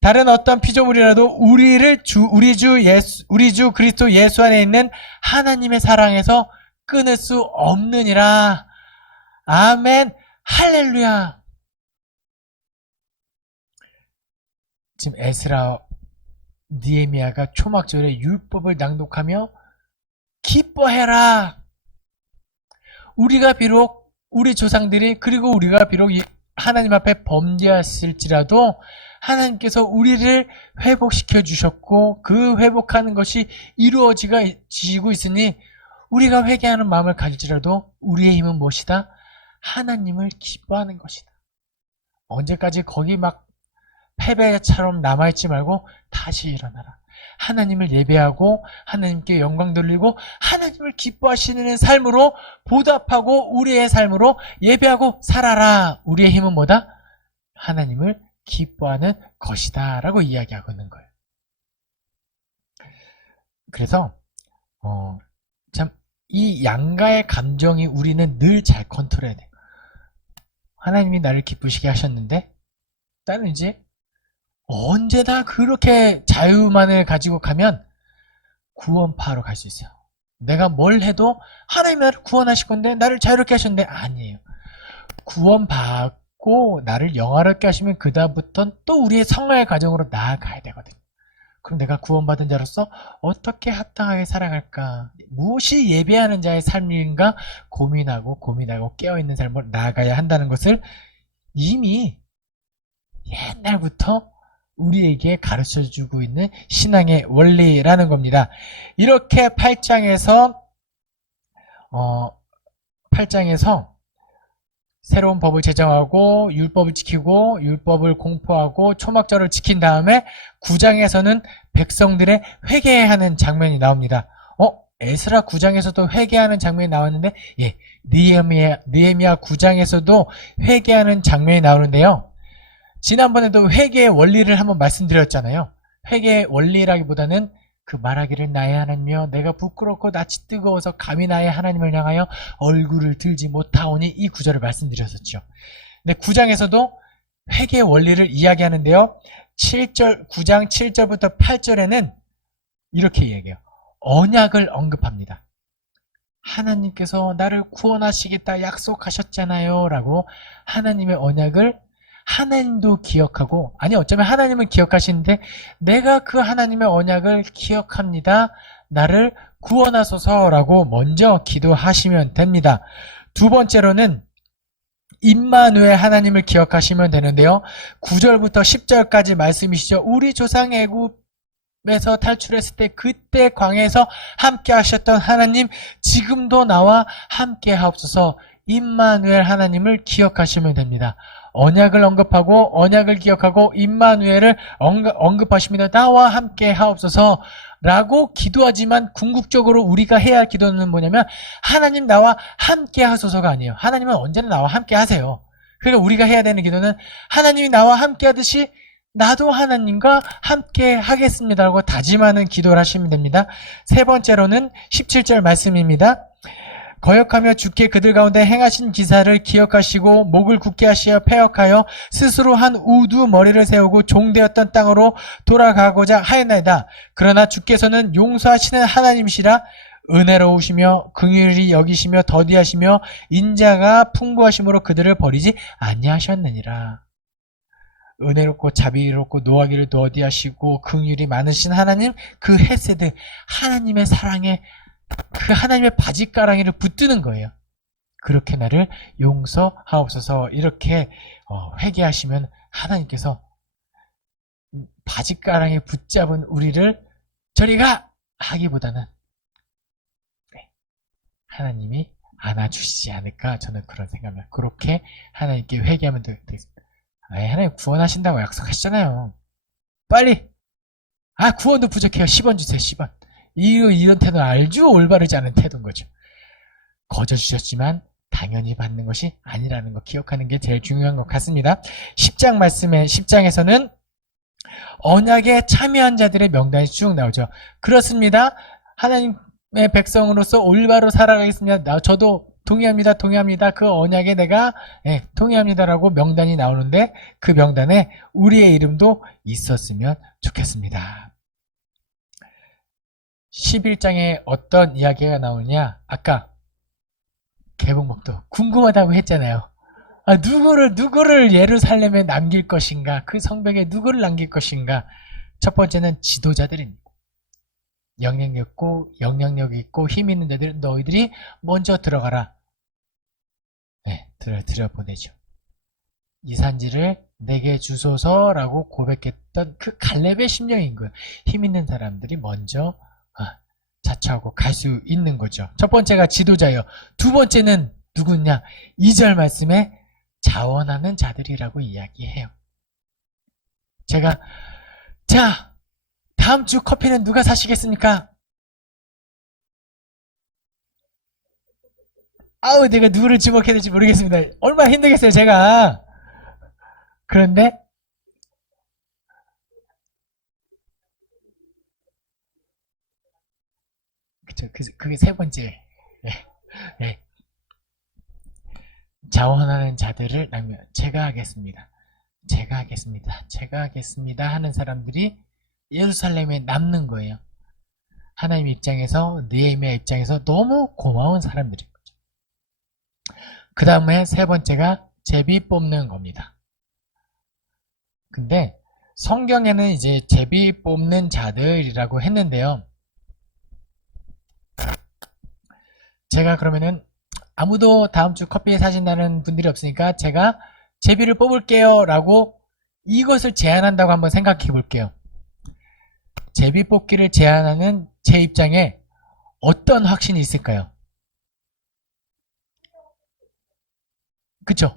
다른 어떤 피조물이라도 우리 주 그리스도 예수 안에 있는 하나님의 사랑에서 끊을 수 없느니라. 아멘. 할렐루야. 지금 에스라 느헤미야가 초막절에 율법을 낭독하며 기뻐해라. 우리가 비록 우리 조상들이 그리고 우리가 비록 하나님 앞에 범죄했을지라도 하나님께서 우리를 회복시켜 주셨고 그 회복하는 것이 이루어지고 있으니 우리가 회개하는 마음을 가질지라도 우리의 힘은 무엇이다? 하나님을 기뻐하는 것이다. 언제까지 거기 막 패배처럼 남아있지 말고 다시 일어나라. 하나님을 예배하고 하나님께 영광 돌리고 하나님을 기뻐하시는 삶으로 보답하고 우리의 삶으로 예배하고 살아라. 우리의 힘은 뭐다? 하나님을 기뻐하는 것이다 라고 이야기하고 있는 거예요. 그래서 참 이 양가의 감정이 우리는 늘 잘 컨트롤해야 돼요. 하나님이 나를 기쁘시게 하셨는데 나는 이제 언제나 그렇게 자유만을 가지고 가면 구원파로 갈 수 있어요. 내가 뭘 해도 하나님이 나를 구원하실 건데 나를 자유롭게 하셨는데 아니에요. 구원받고 나를 영화롭게 하시면 그다음부터는 또 우리의 성화의 과정으로 나아가야 되거든요. 그럼 내가 구원받은 자로서 어떻게 합당하게 살아갈까? 무엇이 예배하는 자의 삶인가? 고민하고 깨어있는 삶으로 나아가야 한다는 것을 이미 옛날부터 우리에게 가르쳐주고 있는 신앙의 원리라는 겁니다. 이렇게 8장에서 새로운 법을 제정하고 율법을 지키고 율법을 공포하고 초막절을 지킨 다음에 9장에서는 백성들의 회개하는 장면이 나옵니다. 에스라 9장에서도 회개하는 장면이 나왔는데 느헤미야 9장에서도 회개하는 장면이 나오는데요. 지난번에도 회개의 원리를 한번 말씀드렸잖아요. 회개의 원리라기보다는 그 말하기를 나의 하나님이여 내가 부끄럽고 낯이 뜨거워서 감히 나의 하나님을 향하여 얼굴을 들지 못하오니 이 구절을 말씀드렸었죠. 근데 9장에서도 회개의 원리를 이야기하는데요. 9장 7절부터 8절에는 이렇게 얘기해요. 언약을 언급합니다. 하나님께서 나를 구원하시겠다 약속하셨잖아요 라고 하나님의 언약을 하나님도 기억하고 어쩌면 하나님은 기억하시는데 내가 그 하나님의 언약을 기억합니다. 나를 구원하소서라고 먼저 기도하시면 됩니다. 두 번째로는 임마누엘 하나님을 기억하시면 되는데요. 9절부터 10절까지 말씀이시죠. 우리 조상 애굽에서 탈출했을 때 그때 광야에서 함께 하셨던 하나님 지금도 나와 함께 하옵소서. 임마누엘 하나님을 기억하시면 됩니다. 언약을 언급하고 언약을 기억하고 임마누엘을 언급하십니다. 나와 함께 하옵소서 라고 기도하지만 궁극적으로 우리가 해야 할 기도는 뭐냐면 하나님 나와 함께 하소서가 아니에요. 하나님은 언제나 나와 함께 하세요. 그러니까 우리가 해야 되는 기도는 하나님이 나와 함께 하듯이 나도 하나님과 함께 하겠습니다라고 다짐하는 기도를 하시면 됩니다. 세 번째로는 17절 말씀입니다. 거역하며 주께 그들 가운데 행하신 기사를 기억하시고 목을 굳게 하시어 패역하여 스스로 한 우두 머리를 세우고 종되었던 땅으로 돌아가고자 하였나이다. 그러나 주께서는 용서하시는 하나님이시라 은혜로우시며 긍휼히 여기시며 더디하시며 인자가 풍부하심으로 그들을 버리지 아니하셨느니라. 은혜롭고 자비롭고 노하기를 더디하시고 긍휼이 많으신 하나님, 그 헤세드, 하나님의 사랑에 그 하나님의 바짓가랑이를 붙드는 거예요. 그렇게 나를 용서하옵소서. 이렇게 회개하시면 하나님께서 바짓가랑에 붙잡은 우리를 저리가 하기보다는 하나님이 안아주시지 않을까, 저는 그런 생각을. 그렇게 하나님께 회개하면 되겠습니다. 하나님 구원하신다고 약속하시잖아요. 빨리! 구원도 부족해요. 10원 주세요. 10원. 이런 태도는 알죠? 올바르지 않은 태도인 거죠. 거저 주셨지만 당연히 받는 것이 아니라는 거 기억하는 게 제일 중요한 것 같습니다. 10장에서는 언약에 참여한 자들의 명단이 쭉 나오죠. 그렇습니다. 하나님의 백성으로서 올바로 살아가겠습니다. 저도 동의합니다. 그 언약에 내가 동의합니다라고 명단이 나오는데 그 명단에 우리의 이름도 있었으면 좋겠습니다. 11장에 어떤 이야기가 나오느냐, 아까 개봉목도 궁금하다고 했잖아요. 누구를 예루살렘에 남길 것인가, 그 성벽에 누구를 남길 것인가. 첫 번째는 지도자들입니다. 영향력 있고 힘 있는 자들, 너희들이 먼저 들어가라. 들여보내죠. 이 산지를 내게 주소서라고 고백했던 그 갈렙의 심령인 거예요. 힘 있는 사람들이 먼저 자처하고 갈 수 있는 거죠. 첫 번째가 지도자예요. 두 번째는 누구냐? 2절 말씀에 자원하는 자들이라고 이야기해요. 자, 다음 주 커피는 누가 사시겠습니까? 내가 누구를 지목해야 될지 모르겠습니다. 얼마나 힘들겠어요, 제가. 그런데 그쵸, 그게 세 번째. 자원하는 자들을 제가 하겠습니다 하는 사람들이 예루살렘에 남는 거예요. 하나님 입장에서, 느헤미야 입장에서 너무 고마운 사람들인 거죠. 그 다음에 세 번째가 제비 뽑는 겁니다. 근데 성경에는 이제 제비 뽑는 자들이라고 했는데요. 제가 그러면은 아무도 다음 주 커피 사신다는 분들이 없으니까 제가 제비를 뽑을게요 라고 이것을 제안한다고 한번 생각해 볼게요. 제비 뽑기를 제안하는 제 입장에 어떤 확신이 있을까요? 그쵸?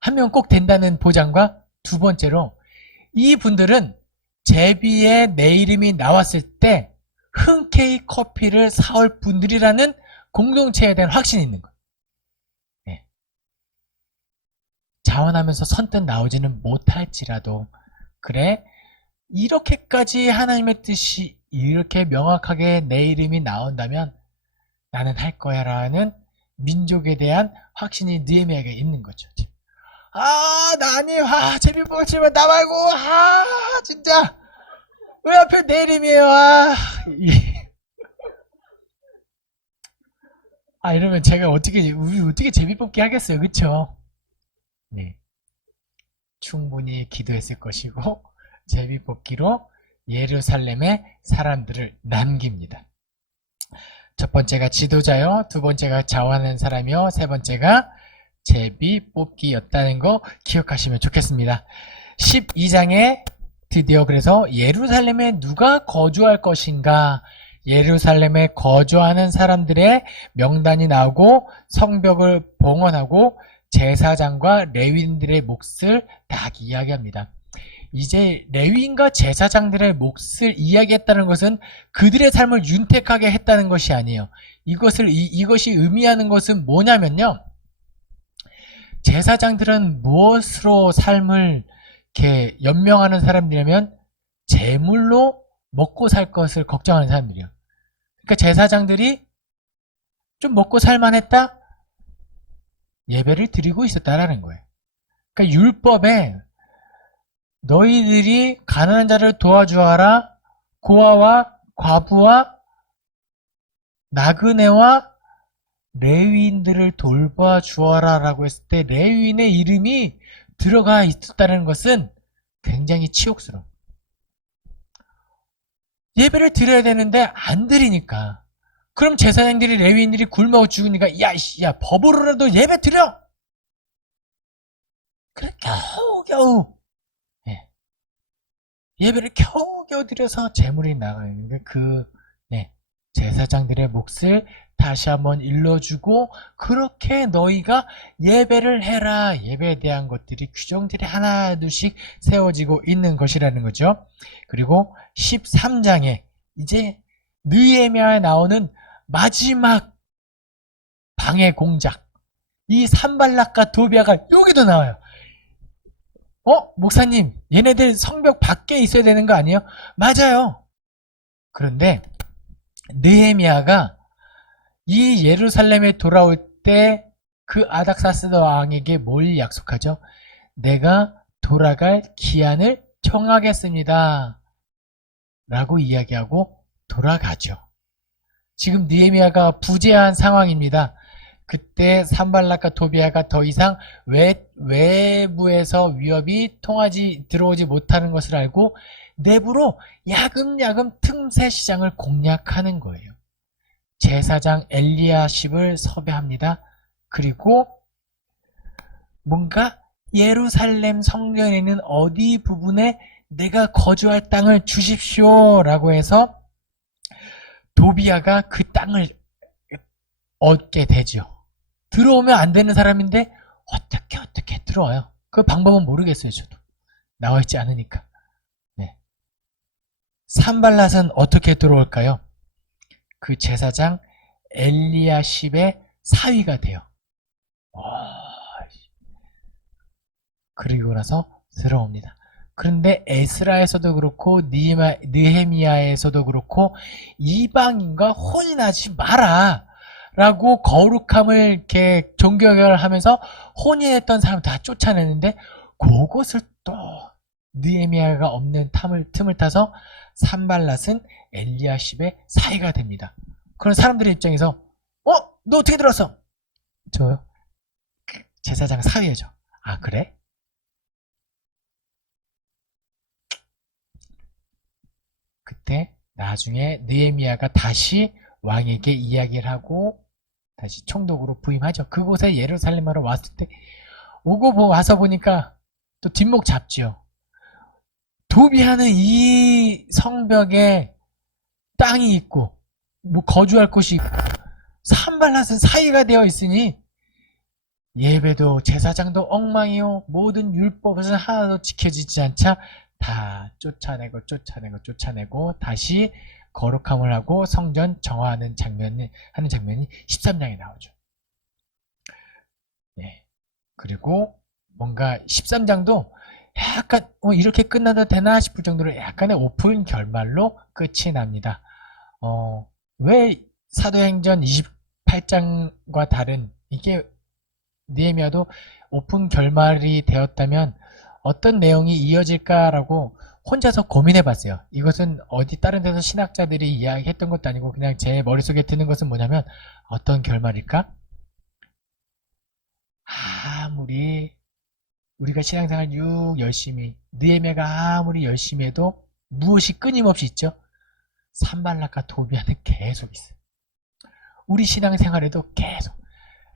한 명 꼭 된다는 보장과, 두 번째로 이 분들은 제비에 내 이름이 나왔을 때 흔쾌히 커피를 사올 분들이라는 공동체에 대한 확신이 있는 거예요. 자원하면서 선뜻 나오지는 못할지라도, 그래, 이렇게까지 하나님의 뜻이 이렇게 명확하게 내 이름이 나온다면 나는 할 거야 라는 민족에 대한 확신이 느헤미야에게 있는 거죠. 나 아니에요. 제비 뽑았지만 나 말고, 진짜 왜 하필 내 이름이에요. 이러면 제가 우리 어떻게 제비 뽑기 하겠어요, 그쵸? 네, 충분히 기도했을 것이고 제비 뽑기로 예루살렘의 사람들을 남깁니다. 첫 번째가 지도자요, 두 번째가 자원하는 사람이요, 세 번째가 제비 뽑기였다는 거 기억하시면 좋겠습니다. 12장에 드디어 그래서 예루살렘에 누가 거주할 것인가, 예루살렘에 거주하는 사람들의 명단이 나오고 성벽을 봉헌하고 제사장과 레위인들의 몫을 딱 이야기합니다. 이제 레위인과 제사장들의 몫을 이야기했다는 것은 그들의 삶을 윤택하게 했다는 것이 아니에요. 이것이 의미하는 것은 뭐냐면요, 제사장들은 무엇으로 삶을 이렇게 연명하는 사람들이냐면 재물로 먹고 살 것을 걱정하는 사람들이에요. 그러니까 제사장들이 좀 먹고 살만했다? 예배를 드리고 있었다라는 거예요. 그러니까 율법에 너희들이 가난한 자를 도와주어라, 고아와 과부와 나그네와 레위인들을 돌봐주어라 라고 했을 때 레위인의 이름이 들어가 있었다는 것은 굉장히 치욕스러워. 예배를 드려야 되는데 안 드리니까. 그럼 제사장들이 레위인들이 굶어 죽으니까 야 법으로라도 예배 드려! 그래 겨우겨우 예배를 겨우겨우 드려서 제물이 나가는데 제사장들의 몫을 다시 한번 일러주고 그렇게 너희가 예배를 해라. 예배에 대한 것들이 규정들이 하나둘씩 세워지고 있는 것이라는 거죠. 그리고 13장에 이제 느헤미야에 나오는 마지막 방해 공작 이 산발락과 도비아가 여기도 나와요. 목사님 얘네들 성벽 밖에 있어야 되는 거 아니에요? 맞아요. 그런데 느헤미야가 이 예루살렘에 돌아올 때 그 아닥사스다 왕에게 뭘 약속하죠? 내가 돌아갈 기한을 정하겠습니다. 라고 이야기하고 돌아가죠. 지금 느헤미야가 부재한 상황입니다. 그때 산발락과 도비아가 더 이상 외부에서 위협이 들어오지 못하는 것을 알고 내부로 야금야금 틈새 시장을 공략하는 거예요. 제사장 엘리야십을 섭외합니다. 그리고 뭔가 예루살렘 성전에 있는 어디 부분에 내가 거주할 땅을 주십시오 라고 해서 도비아가 그 땅을 얻게 되죠. 들어오면 안 되는 사람인데 어떻게 들어와요? 그 방법은 모르겠어요. 저도 나와 있지 않으니까. 산발랏은 어떻게 들어올까요? 그 제사장 엘리야십의 사위가 돼요. 그리고 나서 들어옵니다. 그런데 에스라에서도 그렇고 느헤미야에서도 그렇고 이방인과 혼인하지 마라 라고 거룩함을 이렇게 종교개혁을 하면서 혼인했던 사람 다 쫓아내는데 그것을 또 느헤미야가 없는 틈을 타서 산발랏은 엘리야십의 사이가 됩니다. 그런 사람들의 입장에서 너 어떻게 들었어? 저요? 제사장 사위죠. 아 그래? 그때 나중에 느헤미야가 다시 왕에게 이야기를 하고 다시 총독으로 부임하죠. 그곳에 예루살렘으로 왔을 때 와서 보니까 또 뒷목 잡죠. 도비아는 이 성벽에 땅이 있고 거주할 곳이 있고 산발랏은 사이가 되어 있으니 예배도 제사장도 엉망이요 모든 율법은 하나도 지켜지지 않자 다 쫓아내고 다시 거룩함을 하고 성전 정화하는 장면이 13장에 나오죠. 그리고 뭔가 13장도 약간 이렇게 끝나도 되나 싶을 정도로 약간의 오픈 결말로 끝이 납니다. 왜 사도행전 28장과 다른 이게 느헤미야도 오픈 결말이 되었다면 어떤 내용이 이어질까라고 혼자서 고민해 봤어요. 이것은 어디 다른 데서 신학자들이 이야기했던 것도 아니고 그냥 제 머릿속에 드는 것은 뭐냐면 어떤 결말일까? 아무리 우리가 신앙생활 열심히 느헤미야가 아무리 열심히 해도 무엇이 끊임없이 있죠? 산발락과 도비아는 계속 있어요. 우리 신앙생활에도 계속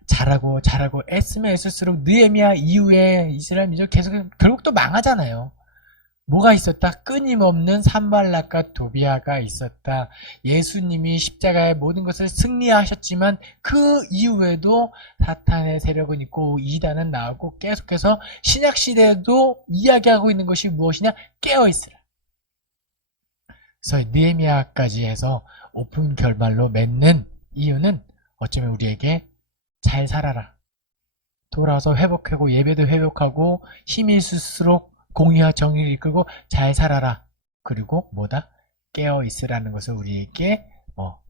잘하고 애쓰면 애쓸수록 느헤미야 이후에 이스라엘 민족 계속 결국 또 망하잖아요. 뭐가 있었다? 끊임없는 산발락과 도비아가 있었다. 예수님이 십자가의 모든 것을 승리하셨지만 그 이후에도 사탄의 세력은 있고 이단은 나오고 계속해서 신약시대에도 이야기하고 있는 것이 무엇이냐? 깨어있으라. 그래서 느헤미야까지 해서 오픈 결말로 맺는 이유는 어쩌면 우리에게 잘 살아라. 돌아와서 회복하고 예배도 회복하고 힘이 있을수록 공의와 정의를 이끌고 잘 살아라. 그리고 뭐다? 깨어있으라는 것을 우리에게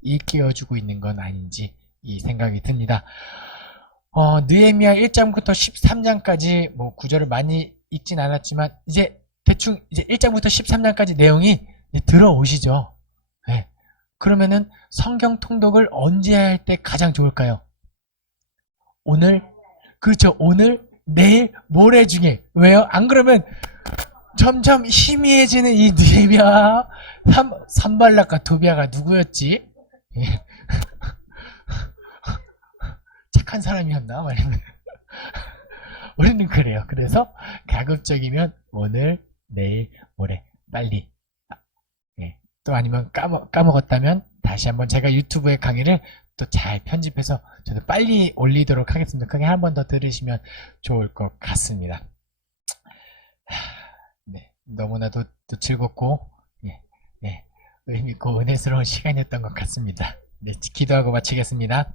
일깨워주고 있는 건 아닌지 이 생각이 듭니다. 느헤미야 1장부터 13장까지 구절을 많이 읽진 않았지만 이제 대충 이제 1장부터 13장까지 내용이 들어오시죠. 네. 그러면은 성경 통독을 언제 할 때 가장 좋을까요? 오늘, 그렇죠. 오늘, 내일, 모레 중에. 왜요? 안 그러면 점점 희미해지는 이 느헤미야, 산발락과 도비아가 누구였지? 예. 착한 사람이었나? 말이면 우리는 그래요. 그래서 가급적이면 오늘, 내일, 모레 빨리. 예. 또 아니면 까먹었다면 다시 한번 제가 유튜브에 강의를 또 잘 편집해서 저도 빨리 올리도록 하겠습니다. 그게 한 번 더 들으시면 좋을 것 같습니다. 네, 너무나도 또 즐겁고 의미있고 은혜스러운 시간이었던 것 같습니다. 네, 기도하고 마치겠습니다.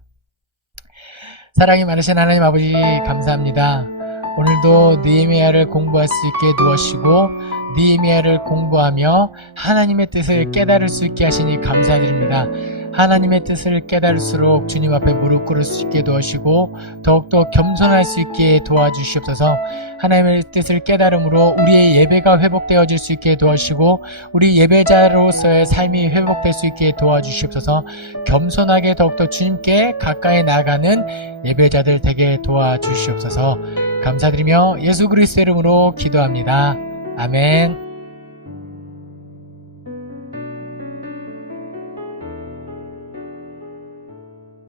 사랑이 많으신 하나님 아버지 감사합니다. 오늘도 느헤미야를 공부할 수 있게 도와주시고 느헤미야를 공부하며 하나님의 뜻을 깨달을 수 있게 하시니 감사드립니다. 하나님의 뜻을 깨달을수록 주님 앞에 무릎 꿇을 수 있게 도와주시고 더욱더 겸손할 수 있게 도와주시옵소서. 하나님의 뜻을 깨달음으로 우리의 예배가 회복되어질 수 있게 도와주시고 우리 예배자로서의 삶이 회복될 수 있게 도와주시옵소서. 겸손하게 더욱더 주님께 가까이 나아가는 예배자들 되게 도와주시옵소서. 감사드리며 예수 그리스도의 이름으로 기도합니다. 아멘.